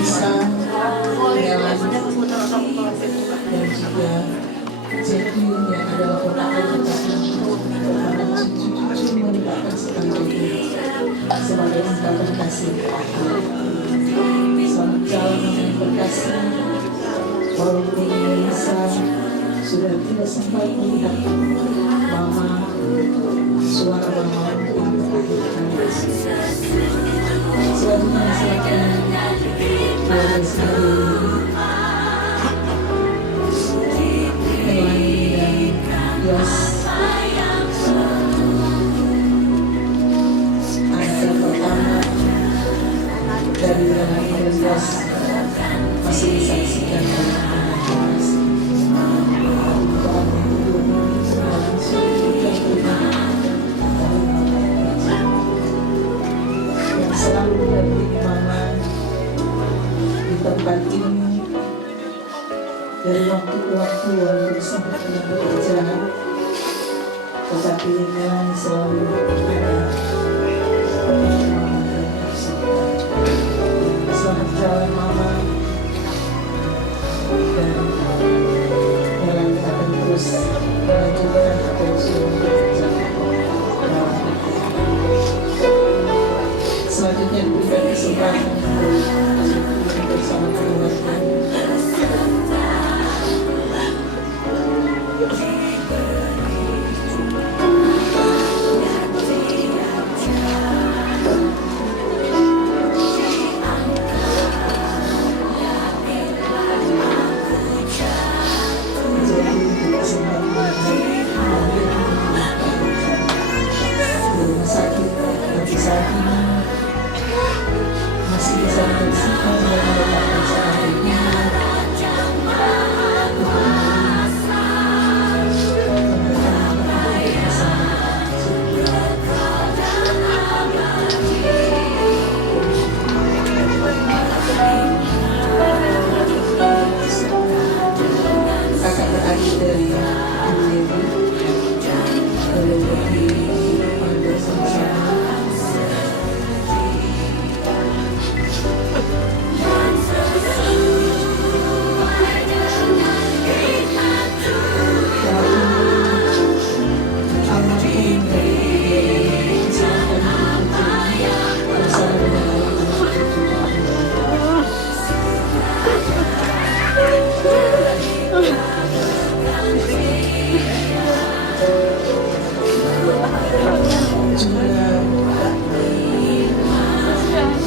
Bisa Nelan dan juga Jeki yang adalah ponakan kita kepada cucu-cucu meninggalkan sebagai ungkapan kasih. Selamat jalan yang berkasih. Walaupun Melissa sudah tidak sempat melihat mama, suara mama untuk terakhir kali. Selanjutnya silakan keluarga sekalian, Melani dan Yos, anak pertama dari Melani dan Yos masih disaksikan oleh yang selalu mendampingi mama di tempat ini dari waktu ke waktu walaupun sampai pernah bekerja, tetapi Melani selalu ada. Selamat jalan mama, dan Melani akan terus melanjutkan apa yang sudah dikerjakan. Selanjutnya diberikan kesempatan untuk bersama keluarga. Masih bisa menyaksikan dan meletakkan kakak berakhir dari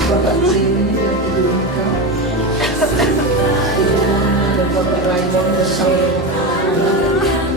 Bapak Jimmy dan Ibu Ika, dan Bapak Raymond bersama dengan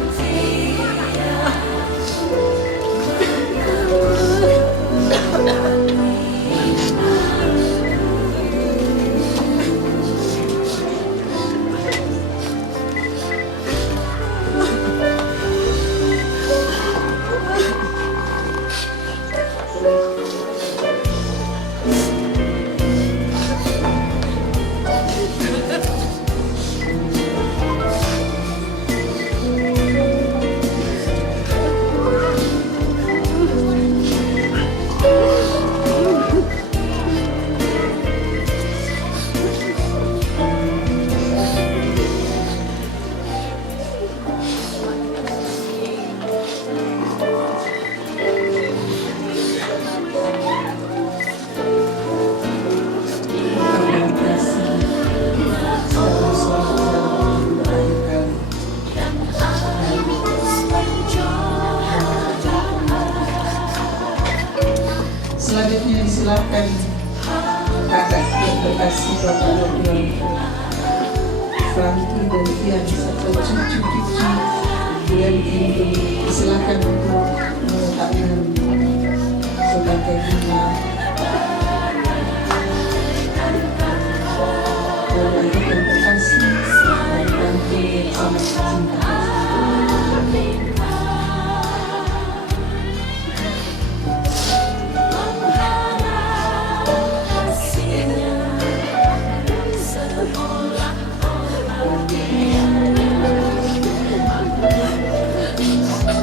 selanjutnya disilakan kakak yang berkasih Bapak Rodion, Franky dan Tian serta cucu-cucu yang disilakan untuk meletakkan sebagai bunga. Bapak yang berkasih dan Franky yang sangat cinta.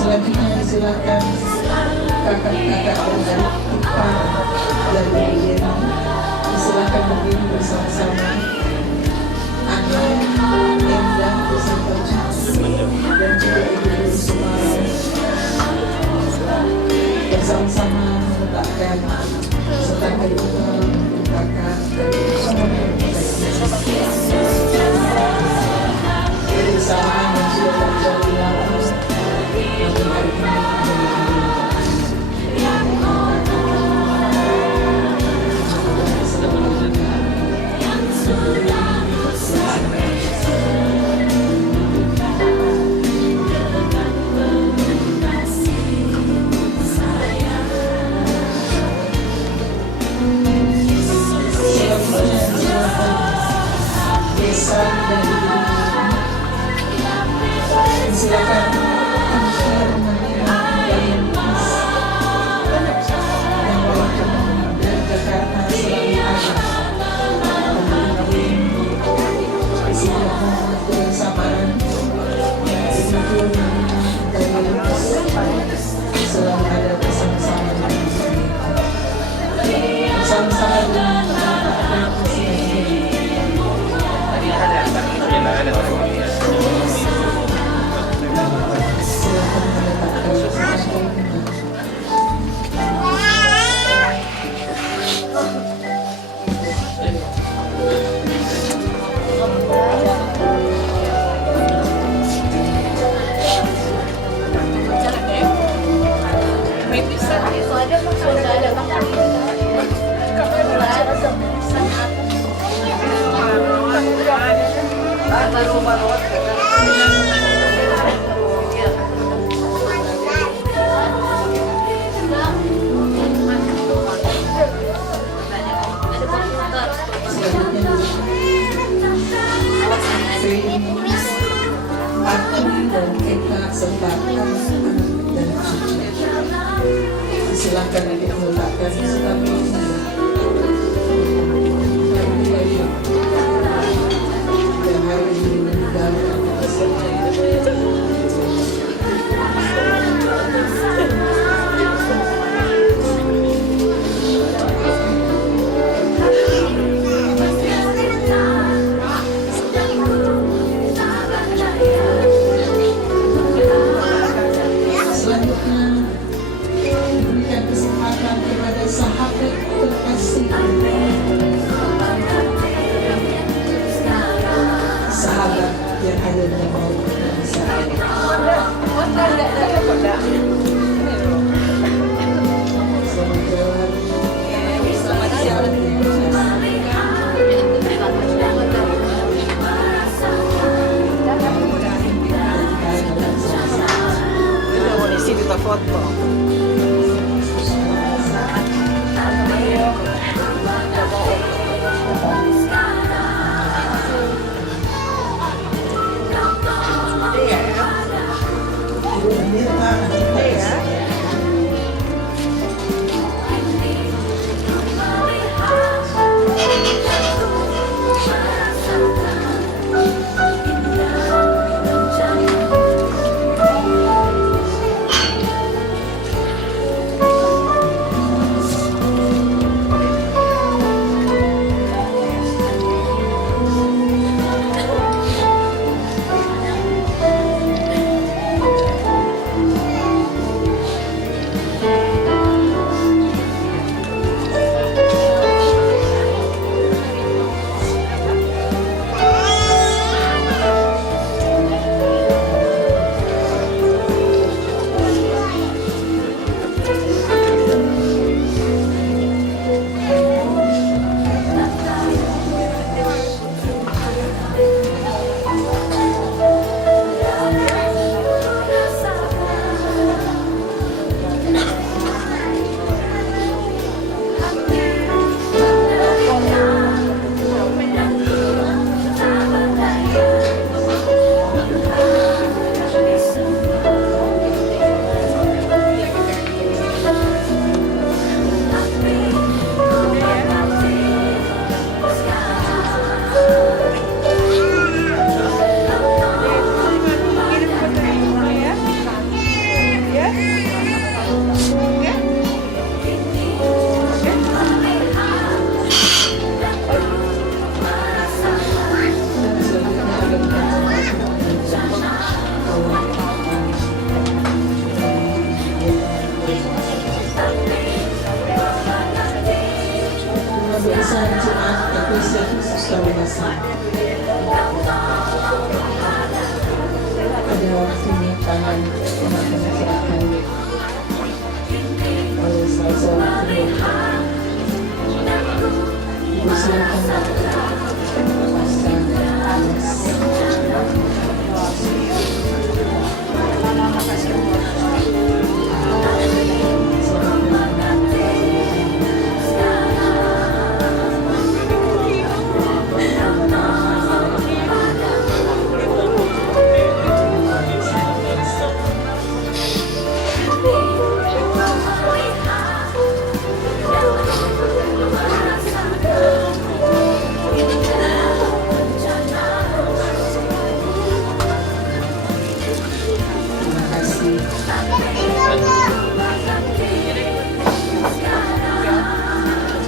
Selanjutnya silakan kakak-kakak dari kita dan Yeni silakan berdiri bersama-sama. Ana, Enda beserta Cuci dan juga ibu semua bersama-sama meletakkan serta kita kakak bersama yang sudah terjadi lama. Silakan share menerima dan dari Jakarta selalu ada silakan kebersamaan selalu ada bersama-sama silakan diletakkan dan hari ini meninggal selanjutnya diberikan kesempatan kepada sahabat terkasih, sahabat yang ada di bawah foto. dewasa. Pada waktu ini tangan anak-anak akan oleh salah seorang ibu silakan lepaskan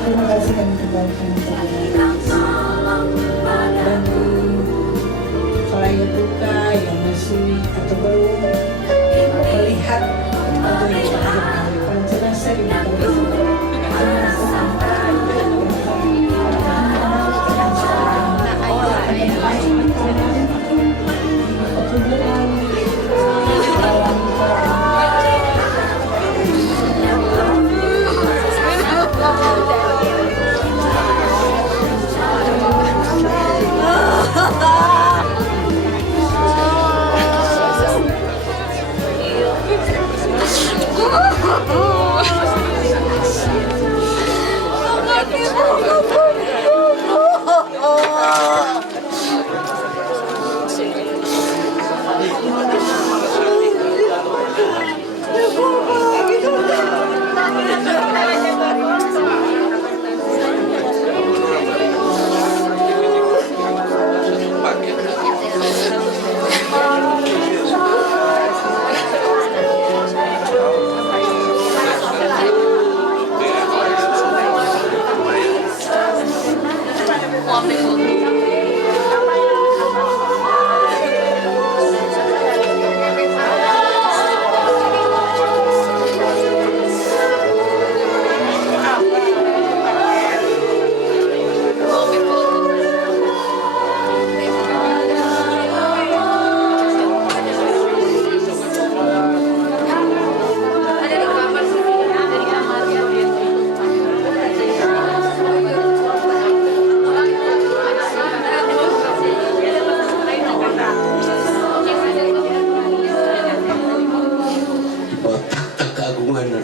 terima kasih kami kembalikan dan selain duka yang masih atau belum melihat atau yang terakhir jenazah di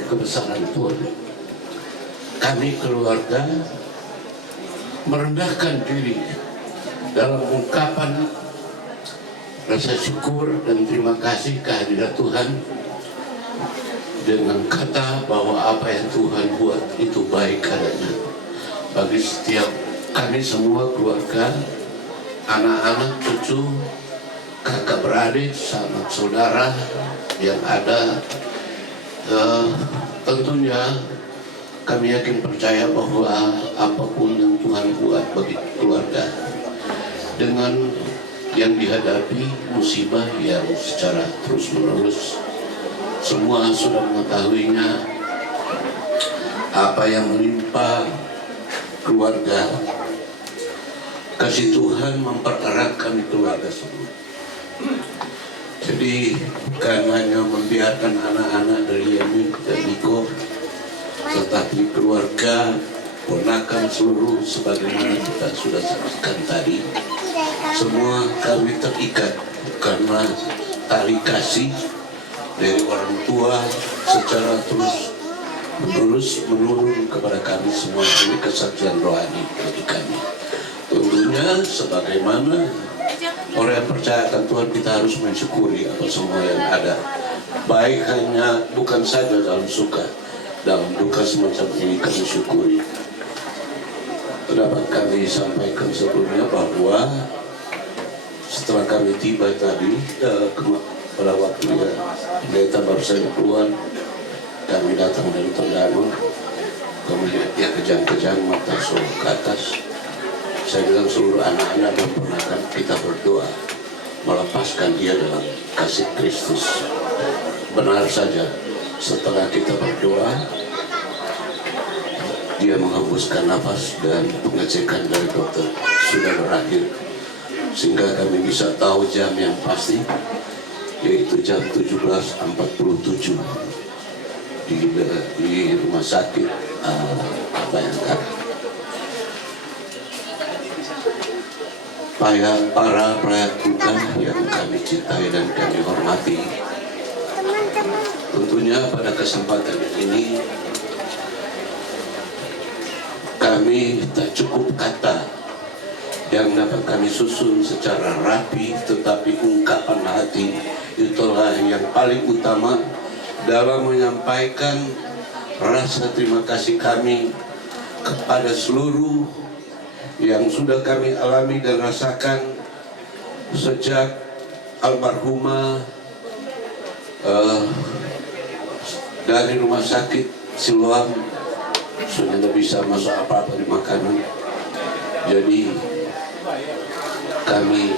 kebesaran Tuhan, kami keluarga merendahkan diri dalam ungkapan rasa syukur dan terima kasih kehadirat Tuhan dengan kata bahwa apa yang Tuhan buat itu baik adanya bagi setiap kami semua keluarga, anak-anak, cucu, kakak beradik, sahabat saudara yang ada. Tentunya kami yakin percaya bahwa apapun yang Tuhan buat bagi keluarga dengan yang dihadapi musibah yang secara terus-menerus semua sudah mengetahuinya, apa yang menimpa keluarga, kasih Tuhan mempererat kami keluarga semua. Jadi bukan hanya membiarkan anak-anak dari Yemi dan Niko, tetapi keluarga, ponakan seluruh sebagaimana kita sudah saksikan tadi. Semua kami terikat karena tali kasih dari orang tua secara terus menurun kepada kami semua. Ini kesaksian rohani bagi kami. Tentunya sebagaimana orang yang percaya akan Tuhan, kita harus mensyukuri apa semua yang ada. Baik hanya bukan saja dalam suka, dalam duka semacam ini kami syukuri. Dapat kami sampaikan sebelumnya bahwa setelah kami tiba tadi pada waktunya pendeta baru saja keluar, kami datang dari Tondano, kemudian ya kejang-kejang mata suruh ke atas. Saya bilang seluruh anak-anak dan ponakan kita berdoa melepaskan dia dalam kasih Kristus. Benar saja, setelah kita berdoa dia menghembuskan nafas dan pengecekan dari dokter sudah berakhir, sehingga kami bisa tahu jam yang pasti, yaitu jam 17.47 di rumah sakit Bayangkara. Para pelayan Tuhan yang kami cintai dan kami hormati, tentunya pada kesempatan ini kami tak cukup kata yang dapat kami susun secara rapi, tetapi ungkapan hati itulah yang paling utama dalam menyampaikan rasa terima kasih kami kepada seluruh yang sudah kami alami dan rasakan sejak almarhumah dari rumah sakit Siloam sudah tidak bisa masuk apa-apa di makanan. Jadi kami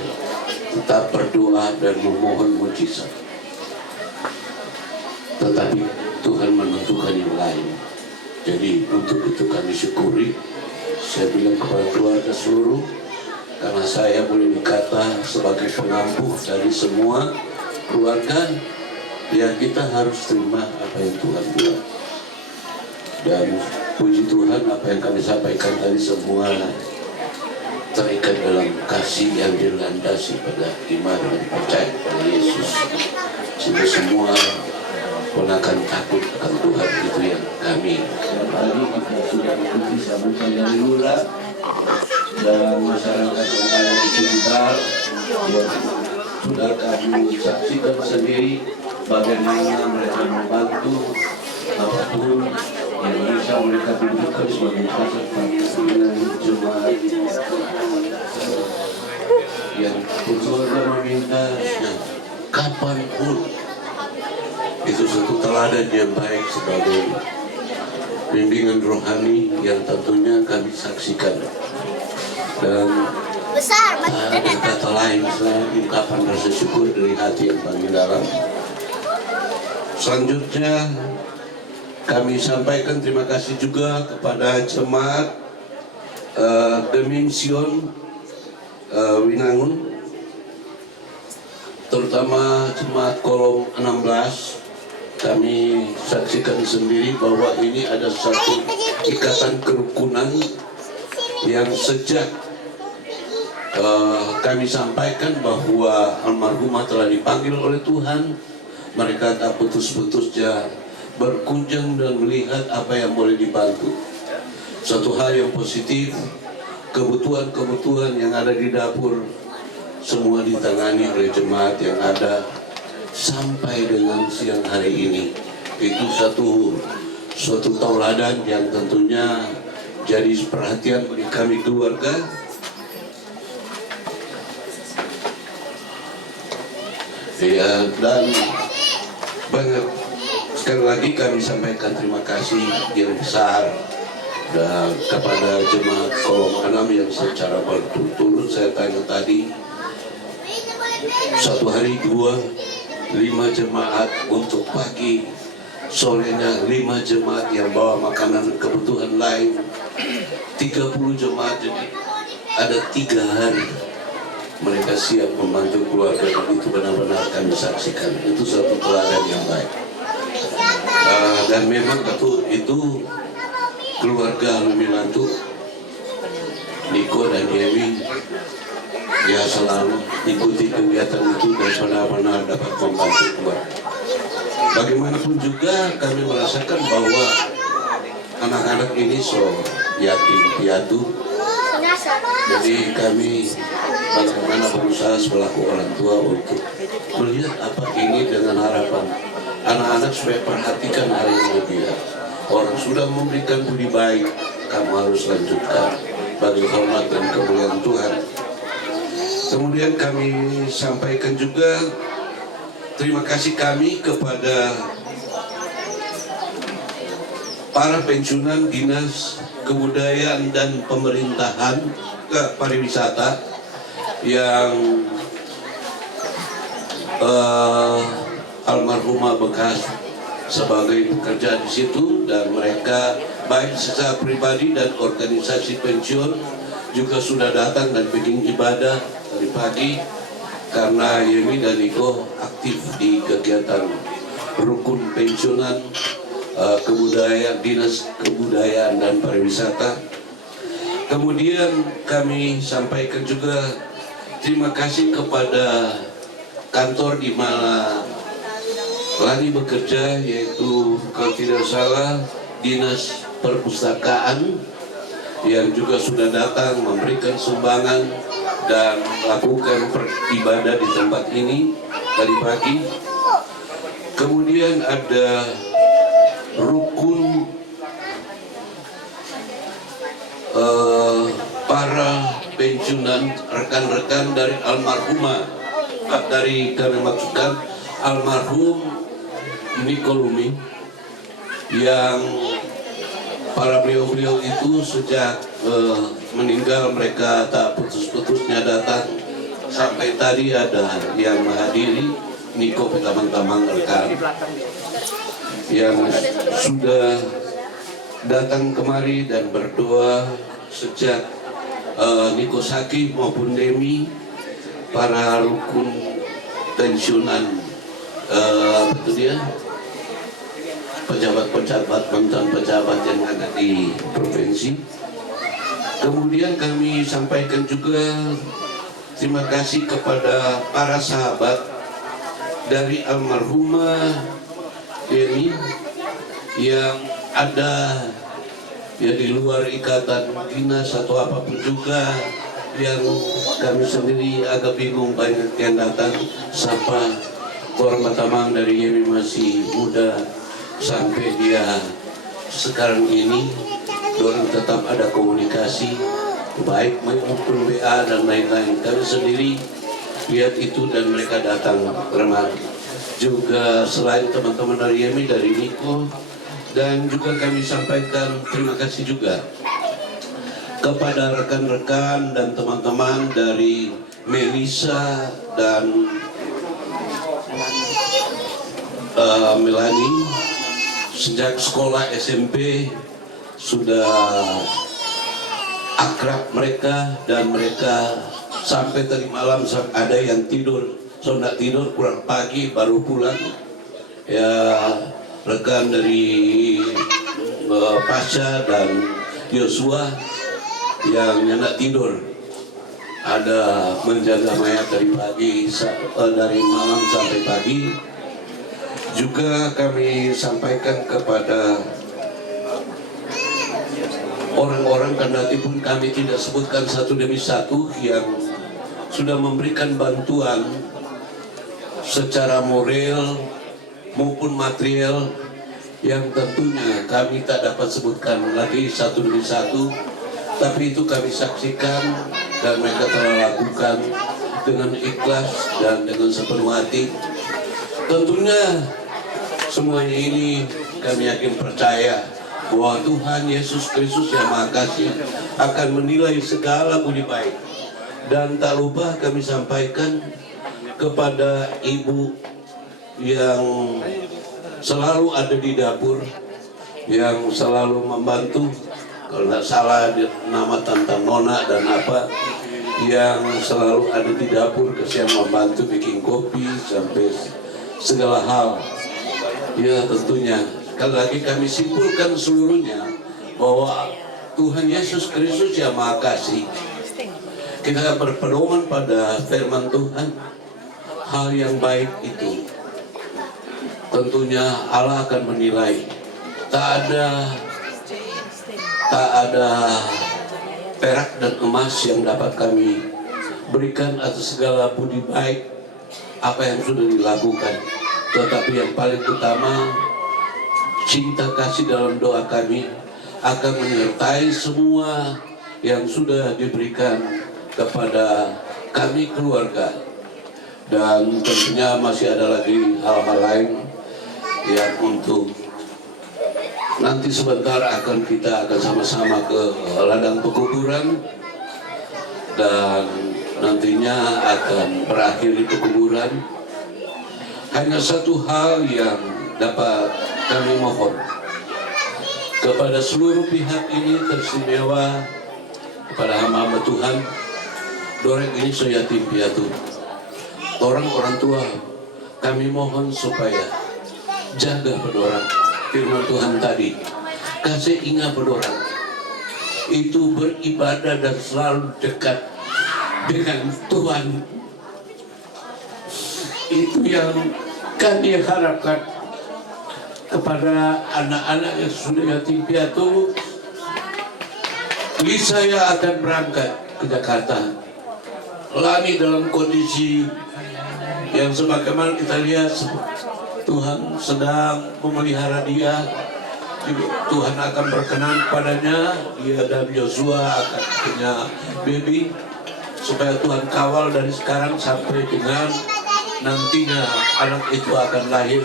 tetap berdoa dan memohon mujizat, tetapi Tuhan menentukan yang lain. Jadi untuk itu kami syukuri. Saya bilang kepada keluarga seluruh, karena saya boleh dikata sebagai pengampuh dari semua keluarga, ya kita harus terima apa yang Tuhan bilang. Dan puji Tuhan, apa yang kami sampaikan tadi semua terikat dalam kasih yang dilandasi pada iman dan percaya pada Yesus, sehingga semua pun akan takut akan Tuhan. Itu yang kami tadi kita sudah ikuti sambutan dari lurah dan masyarakat yang ada di sekitar, ya, sudah kami saksikan sendiri bagaimana mereka membantu apapun yang bisa mereka tunjukkan sebagai kasat pimpinan jemaat yang keluarga meminta kapanpun. Itu satu teladan yang baik sebagai bimbingan rohani yang tentunya kami saksikan. Dan ada kata lain selain ungkapan rasa syukur dari hati yang paling dalam. Selanjutnya kami sampaikan terima kasih juga kepada jemaat Dimension Winangun, terutama jemaat kolom 16. Kami saksikan sendiri bahwa ini ada satu ikatan kerukunan yang sejak kami sampaikan bahwa almarhumah telah dipanggil oleh Tuhan, mereka tak putus-putusnya berkunjung dan melihat apa yang boleh dibantu. Satu hal yang positif, kebutuhan-kebutuhan yang ada di dapur semua ditangani oleh jemaat yang ada sampai dengan siang hari ini. Itu suatu tauladan yang tentunya jadi perhatian bagi kami keluarga. Ya, dan banyak sekali lagi kami sampaikan terima kasih yang besar dan kepada jemaat kolom 6 yang secara berturut-turut saya tanya tadi, satu hari 5 jemaat untuk pagi, sorenya 5 jemaat yang bawa makanan kebutuhan lain, 30 jemaat. Jadi ada 3 hari mereka siap membantu keluarga, dan itu benar-benar kami saksikan. Itu satu teladan yang baik. Dan memang itu keluarga Lumilantu, Niko dan Dewi, ya selalu ikuti kegiatan itu dan benar-benar dapat membantu keluarga. Bagaimanapun juga kami merasakan bahwa anak-anak ini yatim piatu. Jadi kami bagaimana berusaha selaku orang tua untuk melihat apa ini dengan harapan anak-anak supaya perhatikan hal yang lebih. Orang sudah memberikan budi baik, kamu harus lanjutkan bagi hormat dan kemuliaan Tuhan. Kemudian kami sampaikan juga terima kasih kami kepada para pensiunan Dinas Kebudayaan dan Pemerintahan Pariwisata yang almarhumah bekas sebagai pekerja di situ, dan mereka baik secara pribadi dan organisasi pensiun juga sudah datang dan bikin ibadah dari pagi, karena Yemi dan Niko aktif di kegiatan rukun pensiunan kebudayaan, dinas kebudayaan dan pariwisata. Kemudian kami sampaikan juga terima kasih kepada kantor di mana Lani bekerja, yaitu kalau tidak salah Dinas Perpustakaan, yang juga sudah datang memberikan sumbangan dan melakukan ibadah di tempat ini tadi pagi. Kemudian ada rukun para pensiunan, rekan-rekan dari almarhumah, dari kami maksudkan almarhum Niko Lumi, yang para beliau-beliau itu sejak meninggal mereka tak putus-putusnya datang. Sampai tadi ada yang menghadiri, Niko teman-teman rekan yang sudah datang kemari dan berdoa sejak Niko sakit maupun Demi, para rukun pensiunan itu dia pejabat-pejabat, mantan pejabat yang ada di provinsi. Kemudian kami sampaikan juga terima kasih kepada para sahabat dari almarhumah Demi yang ada ya di luar ikatan dinas atau apapun juga, yang kami sendiri agak bingung, banyak yang datang sapa orang Batamang dari Yemi masih muda sampai dia sekarang ini, orang tetap ada komunikasi baik maupun WA dan lain-lain. Kami sendiri lihat itu dan mereka datang ramai. Juga selain teman-teman dari Yemi, dari Niko, dan juga kami sampaikan terima kasih juga kepada rekan-rekan dan teman-teman dari Melisa dan Melani. Sejak sekolah SMP sudah akrab mereka, dan mereka sampai tadi malam ada yang tidur, sondak tidur kurang pagi baru pulang. Ya, rekan dari Pasha dan Yosua yang nyendak tidur, ada menjaga mayat dari pagi, dari malam sampai pagi. Juga kami sampaikan kepada orang-orang, kendati pun kami tidak sebutkan satu demi satu, yang sudah memberikan bantuan secara moral maupun material, yang tentunya kami tak dapat sebutkan lagi satu demi satu, tapi itu kami saksikan dan mereka telah lakukan dengan ikhlas dan dengan sepenuh hati. Tentunya semuanya ini kami yakin percaya bahwa Tuhan Yesus Kristus yang Maha Kasih akan menilai segala budi baik. Dan tak lupa kami sampaikan kepada ibu yang selalu ada di dapur, yang selalu membantu, kalau tidak salah nama Tante Nona dan apa, yang selalu ada di dapur, kesian membantu bikin kopi sampai segala hal. Ya, tentunya sekali lagi kami simpulkan seluruhnya bahwa Tuhan Yesus Kristus yang Maha Kasih, kita berpedoman pada firman Tuhan, hal yang baik itu tentunya Allah akan menilai. Tak ada perak dan emas yang dapat kami berikan atas segala budi baik apa yang sudah dilakukan. Tetapi yang paling utama, cinta kasih dalam doa kami akan menyertai semua yang sudah diberikan kepada kami keluarga. Dan tentunya masih ada lagi hal-hal lain yang untuk nanti sebentar kita akan sama-sama ke ladang pekuburan, dan nantinya akan berakhir di pekuburan. Hanya satu hal yang dapat kami mohon, kepada seluruh pihak ini teristimewa kepada hamba-hamba Tuhan doreng ini saya yatim piatu orang tua kami mohon supaya jaga pedorang firman Tuhan tadi kasih ingat pedorang itu beribadah dan selalu dekat dengan Tuhan. Itu yang kami harapkan kepada anak-anak yang sudah yatim piatu. Saya akan berangkat ke Jakarta. Lani dalam kondisi yang sebagaimana kita lihat Tuhan sedang memelihara dia. Tuhan akan berkenan padanya, dia dan Yosua akan punya baby, supaya Tuhan kawal dari sekarang sampai dengan nantinya anak itu akan lahir.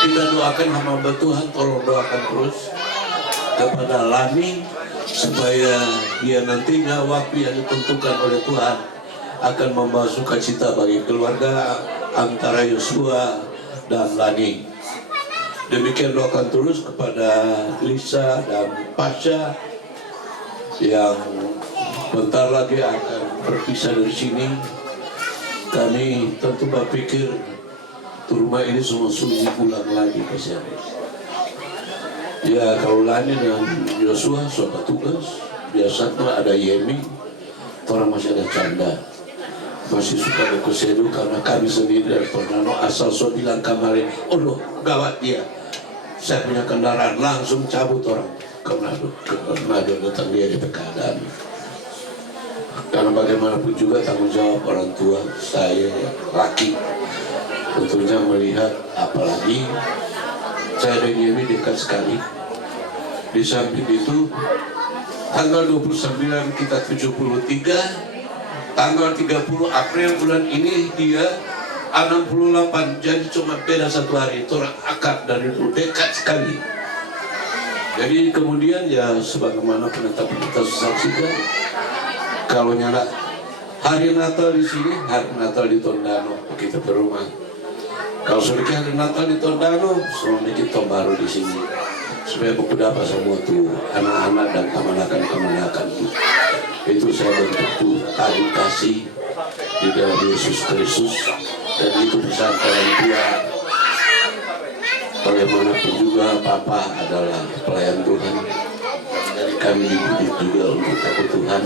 Kita doakan hamba Tuhan, tolong doakan terus kepada Lani supaya dia nantinya waktu yang ditentukan oleh Tuhan akan membawa sukacita bagi keluarga antara Yosua dan Lani. Demikian doakan terus kepada Lisa dan Pasha yang bentar lagi akan berpisah dari sini. Kami tentu berpikir rumah ini semua sunyi ulang lagi kasihan. Ya kalau Lani dan Yosua sobat tugas biasanya ada Yemi, orang masih ada canda, masih suka berkesedu karena kami sendiri dari Tornado asal so bilang kemarin, oh loh gawat dia. Saya punya kendaraan langsung cabut orang ke Manado datang dia di keadaan. Karena bagaimanapun juga tanggung jawab orang tua saya laki tentunya melihat, apalagi saya dan Yemi dekat sekali. Di samping itu tanggal 29 kita 73, tanggal 30 April bulan ini dia 68, jadi cuma beda 1 hari. Itu orang akad dari itu dekat sekali. Jadi kemudian ya sebagaimana penetapan kita saksikan, kalau nyala hari Natal di sini, hari Natal di Tondano kita ke rumah. Kalau sudah hari Natal di Tondano, semua kita baru di sini supaya buku dapat semua tuh anak-anak dan kemanakan itu saya bentuk tuh tali kasih di dalam Yesus Kristus. Dan itu pesan orang tua. Bagaimanapun juga Papa adalah pelayan Tuhan. Jadi kami dididik juga untuk takut Tuhan.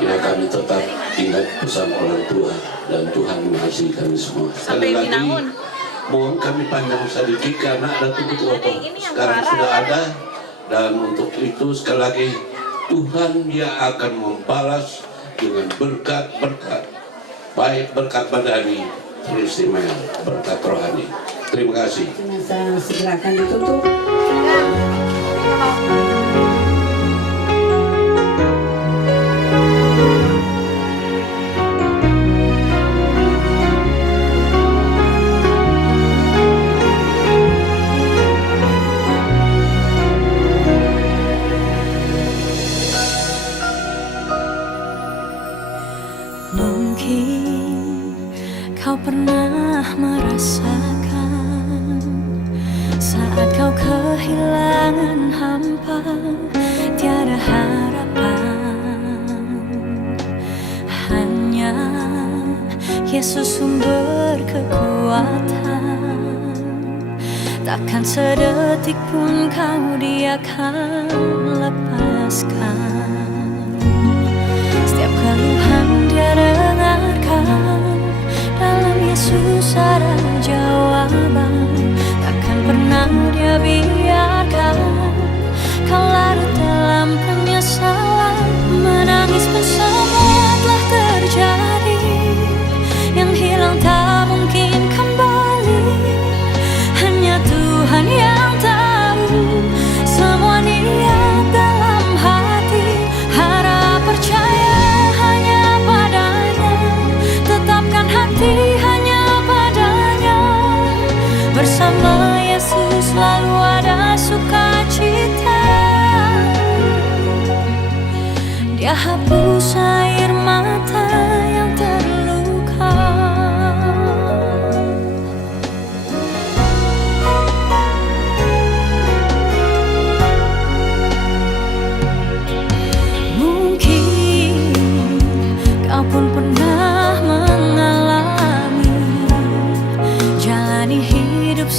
Ya kami tetap ingat pesan orang tua dan Tuhan mengasihi kami semua. Sekali lagi mohon kami panjang sedikit karena ada tubuh apa sekarang sudah ada, dan untuk itu sekali lagi Tuhan dia akan membalas dengan berkat-berkat. Baik berkat badani, teristimewa berkat rohani. Terima kasih. Jenazah segera akan ditutup. Kau pernah merasakan saat kau kehilangan hampa, tiada harapan. Hanya Yesus sumber kekuatan. Takkan sedetik pun kau Dia akan lepaskan. Setiap keluhan Dia dengarkan, dalam Yesus ada jawaban. Takkan pernah Dia biarkan kau larut dalam penyesalan. Menangis pun semua telah terjadi, yang hilang tak mungkin kembali. Hanya Tuhan yang tahu semua niat dalam hati. Harap percaya hanya padanya, tetapkan hati hanya padanya. Bersama Yesus selalu ada sukacita. Dia hapus air mata yang terluka.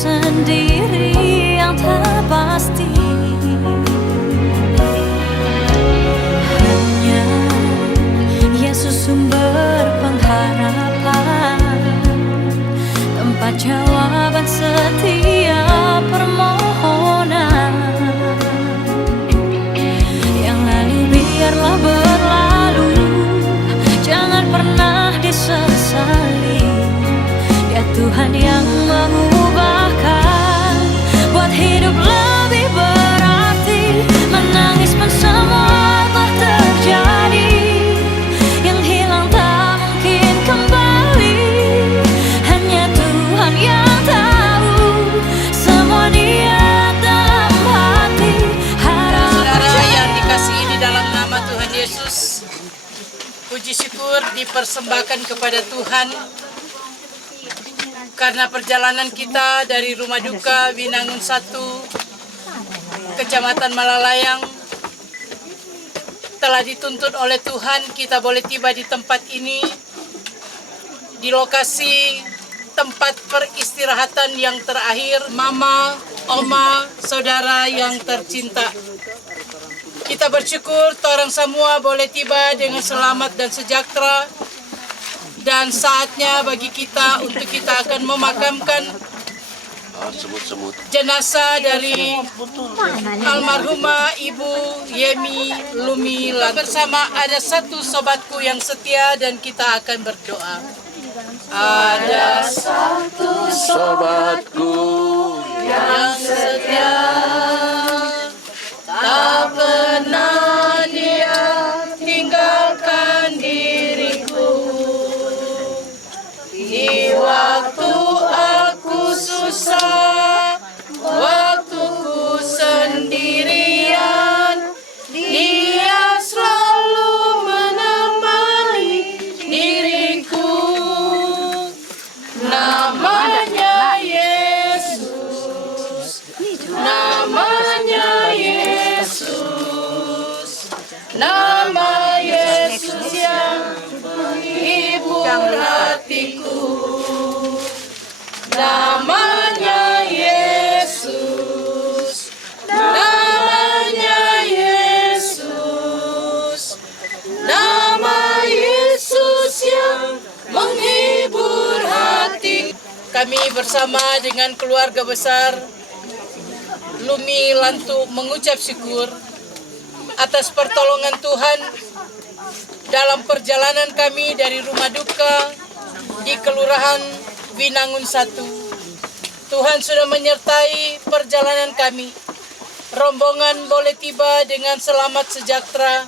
sendiri yang tak pasti. Hanya Yesus sumber pengharapan, tempat jawaban setiap permohonan. Yang lalu biarlah berlalu, jangan pernah disesali. Dia Tuhan yang mengubahkan, buat hidup lebih berarti. Menangis pun semua telah terjadi, yang hilang tak mungkin kembali. Hanya Tuhan yang tahu semua niat dalam hati. Saudara yang dikasihi di dalam nama Tuhan Yesus, puji syukur dipersembahkan kepada Tuhan karena perjalanan kita dari Rumah Duka Winangun 1, Kecamatan Malalayang, telah dituntun oleh Tuhan. Kita boleh tiba di tempat ini, di lokasi tempat peristirahatan yang terakhir mama, oma, saudara yang tercinta. Kita bersyukur orang semua boleh tiba dengan selamat dan sejahtera. Dan saatnya bagi kita untuk kita akan memakamkan jenazah dari almarhumah Ibu Yemi Lumi Lantu. Bersama ada satu sobatku yang setia dan kita akan berdoa. Ada satu sobatku yang setia, tak pernah dia tinggalkan diriku. Di waktu aku susah, waktuku sendirian, Dia selalu menemani diriku. Namanya Yesus, namanya Yesus, nama Yesus yang menghibur hatiku. Namanya Yesus, namanya Yesus, nama Yesus yang menghibur hati. Kami bersama dengan keluarga besar Lumi Lantu mengucap syukur atas pertolongan Tuhan dalam perjalanan kami dari Rumah Duka di Kelurahan Winangun 1. Tuhan sudah menyertai perjalanan kami. Rombongan boleh tiba dengan selamat sejahtera,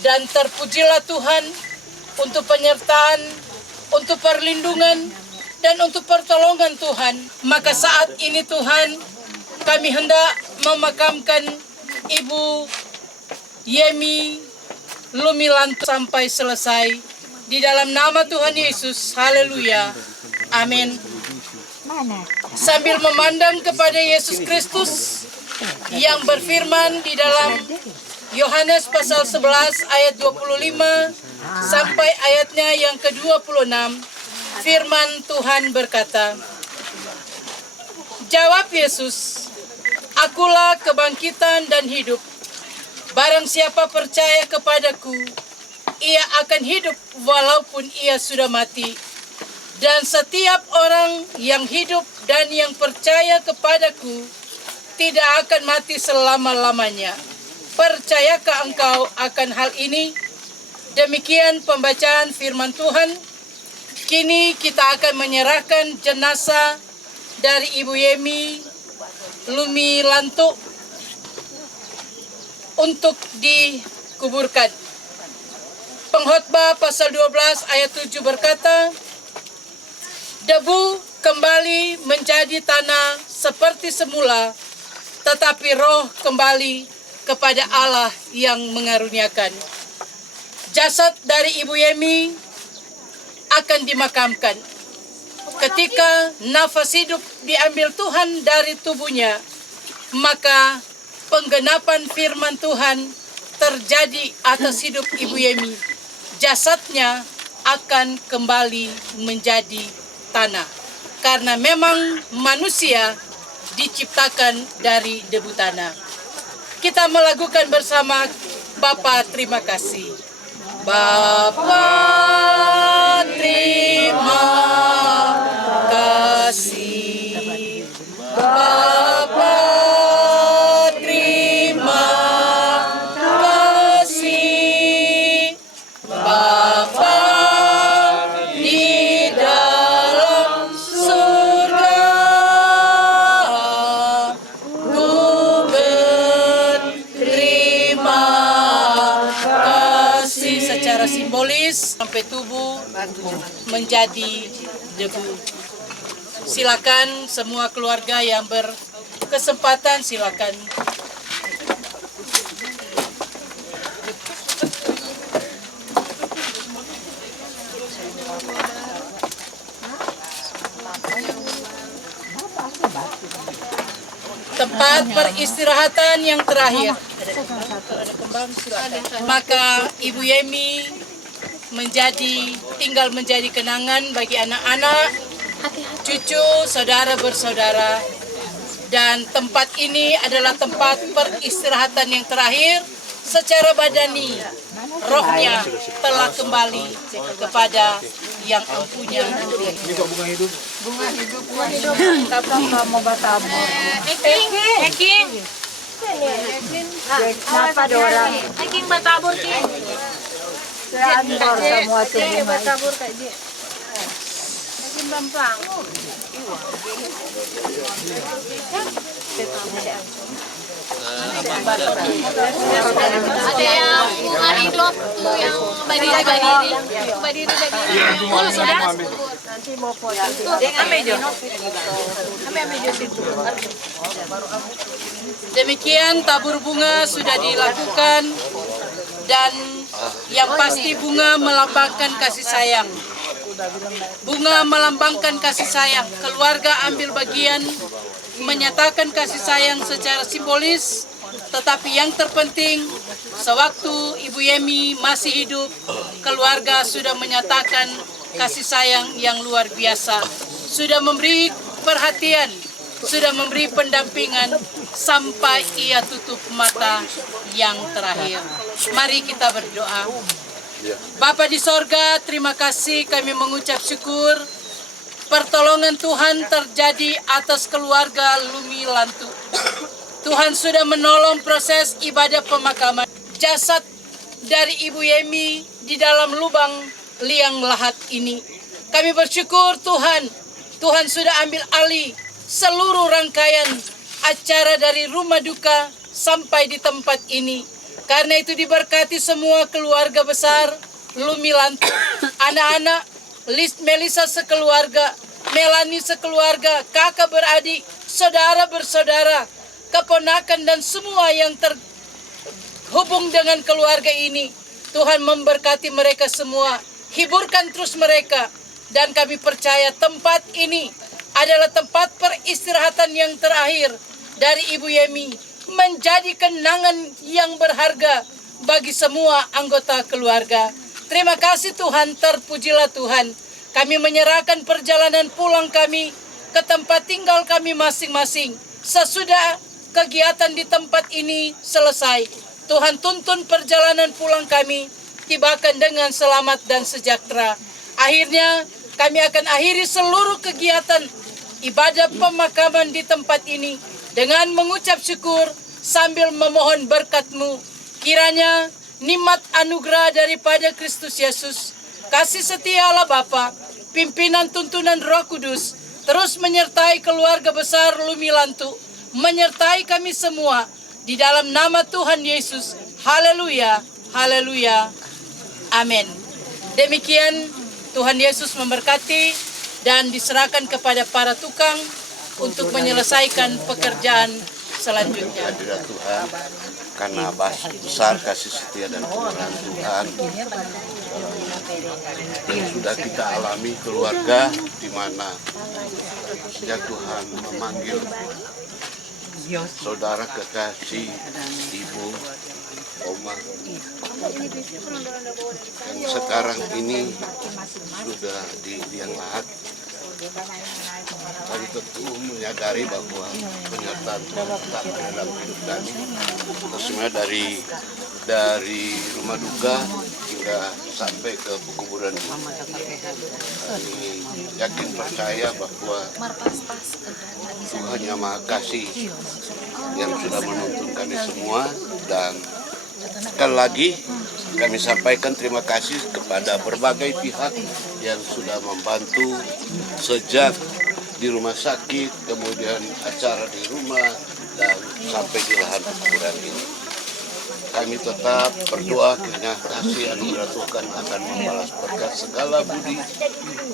dan terpujilah Tuhan untuk penyertaan, untuk perlindungan, dan untuk pertolongan Tuhan. Maka saat ini Tuhan, kami hendak memakamkan Ibu Yemi Lumi Lantu sampai selesai. Di dalam nama Tuhan Yesus, haleluya, amin. Sambil memandang kepada Yesus Kristus yang berfirman di dalam Yohanes pasal 11 ayat 25 sampai ayatnya yang ke-26, firman Tuhan berkata, jawab Yesus, akulah kebangkitan dan hidup. Barang siapa percaya kepadaku, ia akan hidup walaupun ia sudah mati. Dan setiap orang yang hidup dan yang percaya kepadaku tidak akan mati selama-lamanya. Percayakah engkau akan hal ini? Demikian pembacaan firman Tuhan. Kini kita akan menyerahkan jenazah dari Ibu Yemi Lumi Lantu untuk dikuburkan. Pengkhotbah pasal 12 ayat 7 berkata, debu kembali menjadi tanah seperti semula, tetapi roh kembali kepada Allah yang mengaruniakan. Jasad dari Ibu Yemi akan dimakamkan. Ketika nafas hidup diambil Tuhan dari tubuhnya, maka penggenapan firman Tuhan terjadi atas hidup Ibu Yemi. Jasadnya akan kembali menjadi tanah. karena memang manusia diciptakan dari debu tanah. Kita melakukan bersama Bapa terima kasih. Bapa terima kasih. Bapa terima kasih. Bapa di dalam surga, ku berterima kasih. Secara simbolis sampai tubuh menjadi debu. Silakan semua keluarga yang berkesempatan, silakan. Tempat peristirahatan yang terakhir. Maka Ibu Yemi tinggal menjadi kenangan bagi anak-anak, cucu, saudara bersaudara. Dan tempat ini adalah tempat peristirahatan yang terakhir. Secara badani, rohnya telah kembali kepada yang empunya. Ini kok bunga hidup? Bunga hidup. Tapi mau batabur. Eking. Kenapa ada orang? Eking batabur, King. Saya antar semua tuh bunga. Batabur, Kak Ji. Eking bampang. Ada yang bunga hidup tuh yang badiri. Oh, sudah. Nanti mau foto. Ambil situ. Demikian tabur bunga sudah dilakukan dan yang pasti bunga melambangkan kasih sayang. Bunga melambangkan kasih sayang. Keluarga ambil bagian menyatakan kasih sayang secara simbolis, tetapi yang terpenting sewaktu Ibu Yemi masih hidup, keluarga sudah menyatakan kasih sayang yang luar biasa, sudah memberi perhatian, sudah memberi pendampingan sampai ia tutup mata yang terakhir. Mari kita berdoa. Bapa di sorga, terima kasih, kami mengucap syukur pertolongan Tuhan terjadi atas keluarga Lumi Lantu. Tuhan sudah menolong proses ibadah pemakaman jasad dari Ibu Yemi di dalam lubang liang lahat ini. Kami bersyukur Tuhan sudah ambil alih seluruh rangkaian acara dari rumah duka sampai di tempat ini. Karena itu diberkati semua keluarga besar Lumi Lantu, anak-anak, Melisa sekeluarga, Melani sekeluarga, kakak beradik, saudara bersaudara, keponakan dan semua yang terhubung dengan keluarga ini. Tuhan memberkati mereka semua, hiburkan terus mereka. Dan kami percaya tempat ini adalah tempat peristirahatan yang terakhir dari Ibu Yemi, menjadi kenangan yang berharga bagi semua anggota keluarga. Terima kasih Tuhan, terpujilah Tuhan. Kami menyerahkan perjalanan pulang kami ke tempat tinggal kami masing-masing. Sesudah kegiatan di tempat ini selesai, Tuhan tuntun perjalanan pulang kami, tibakan dengan selamat dan sejahtera. Akhirnya kami akan akhiri seluruh kegiatan ibadah pemakaman di tempat ini dengan mengucap syukur sambil memohon berkat-Mu. Kiranya nikmat anugerah daripada Kristus Yesus, kasih setia Allah Bapa, pimpinan tuntunan Roh Kudus, terus menyertai keluarga besar Lumi Lantu, menyertai kami semua di dalam nama Tuhan Yesus. Haleluya, haleluya, amin. Demikian Tuhan Yesus memberkati dan diserahkan kepada para tukang untuk menyelesaikan pekerjaan selanjutnya. Hadirat Tuhan, karena besar kasih setia dan kemurahan Tuhan yang sudah kita alami keluarga, di mana sejak Tuhan memanggil saudara kekasih, ibu, oma, yang sekarang ini sudah di liang lahat, kami tentu menyadari bahwa penyertaan Tuhan tetap dalam hidup kami. Sebenarnya dari rumah duka hingga sampai ke pekuburan ini. Kami yakin percaya bahwa Tuhan Yang Maha Kasih yang sudah menuntun kami semua, dan sekali lagi kami sampaikan terima kasih kepada berbagai pihak yang sudah membantu sejak di rumah sakit, kemudian acara di rumah, dan sampai di lahan kuburan ini. Kami tetap berdoa kiranya kasih anugerah Tuhan akan membalas berkat segala budi,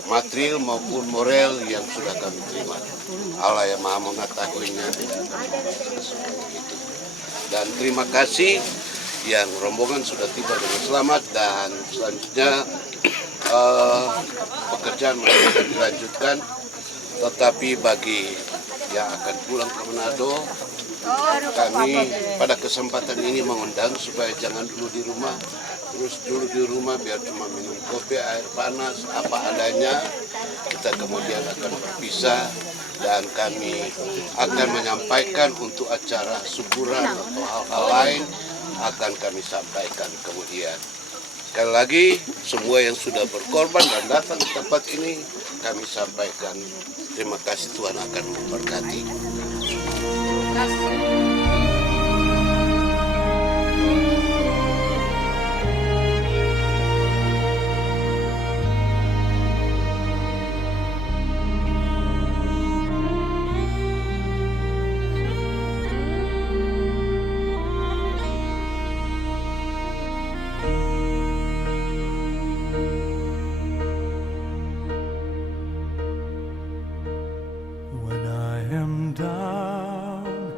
material maupun moral yang sudah kami terima. Allah yang Maha mengetahuinya. Dan terima kasih yang rombongan sudah tiba dengan selamat, dan selanjutnya pekerjaan masih akan dilanjutkan. Tetapi bagi yang akan pulang ke Manado, kami pada kesempatan ini mengundang supaya jangan dulu di rumah, terus dulu di rumah biar cuma minum kopi, air panas, apa adanya. Kita kemudian akan berpisah dan kami akan menyampaikan untuk acara syukuran atau hal-hal lain akan kami sampaikan kemudian. Sekali lagi, semua yang sudah berkorban dan datang ke tempat ini, kami sampaikan terima kasih, Tuhan akan memberkati. When I am down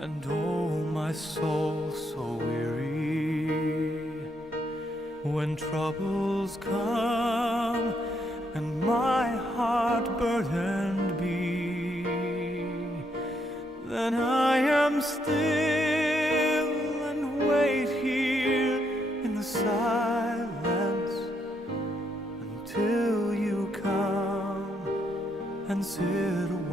and oh my soul so weary, when troubles come and my heart burdened be, then I am still and wait here in the silence until you come and sit away.